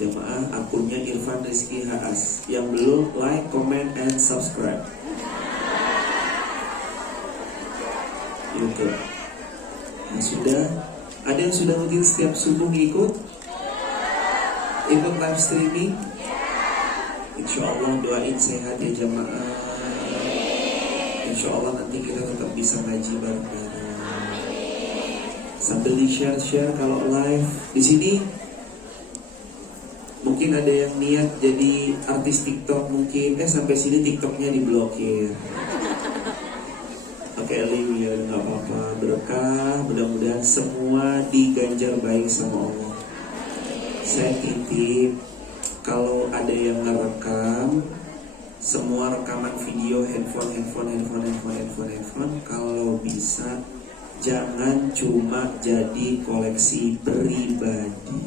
jemaah akunnya Irfan Rizky Haas. Yang belum like, comment, and subscribe YouTube. Yang sudah, ada yang sudah rutin setiap subuh ikut live streaming. Insya Allah doain sehat ya jemaah. Insya Allah nanti kita tetap bisa ngaji bareng-bareng. Sambil di share kalau live di sini. Mungkin ada yang niat jadi artis TikTok mungkin, sampai sini TikToknya diblokir. Oke, ya nggak apa-apa, berkah. Mudah-mudahan semua diganjar baik sama Allah. Saya titip, kalau ada yang ngerekam, semua rekaman video handphone, kalau bisa jangan cuma jadi koleksi pribadi.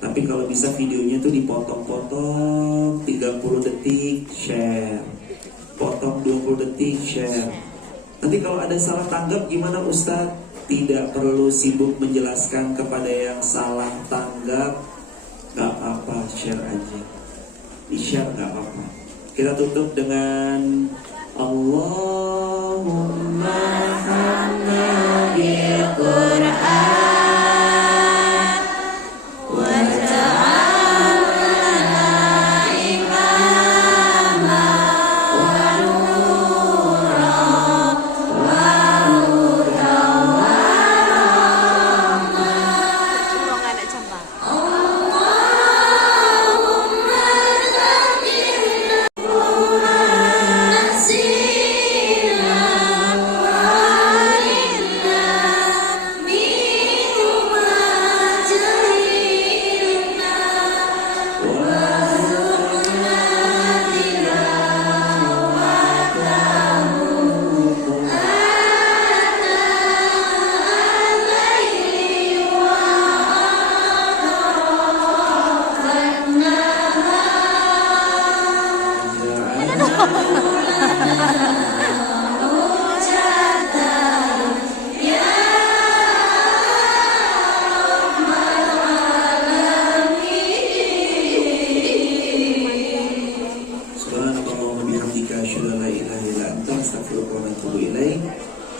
Tapi kalau bisa videonya tuh dipotong-potong 30 detik share, potong 20 detik share. Nanti kalau ada salah tanggap gimana Ustadz? Tidak perlu sibuk menjelaskan kepada yang salah tanggap. Gak apa-apa, share aja. Di-share gak apa-apa. Kita tutup dengan Allahumma hamna bil Qur'an.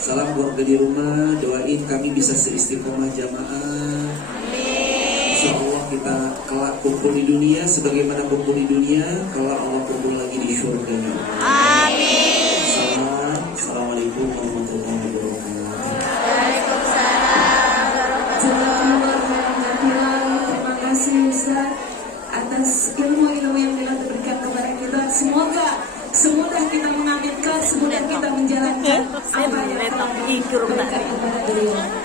Salam keluarga di rumah, doain kami bisa seistiqomah jamaah. Insya Allah kita kelak kumpul di dunia sebagaimana kumpul di dunia, kelak Allah kumpul lagi di surga. Amin. Assalamualaikum warahmatullahi wabarakatuh. Terima kasih Ustaz atas ilmu-ilmu yang telah diberikan kepada kita. Semoga kita mengamalkan, semoga kita menjalankan apa yang telah diberikan kepada beliau.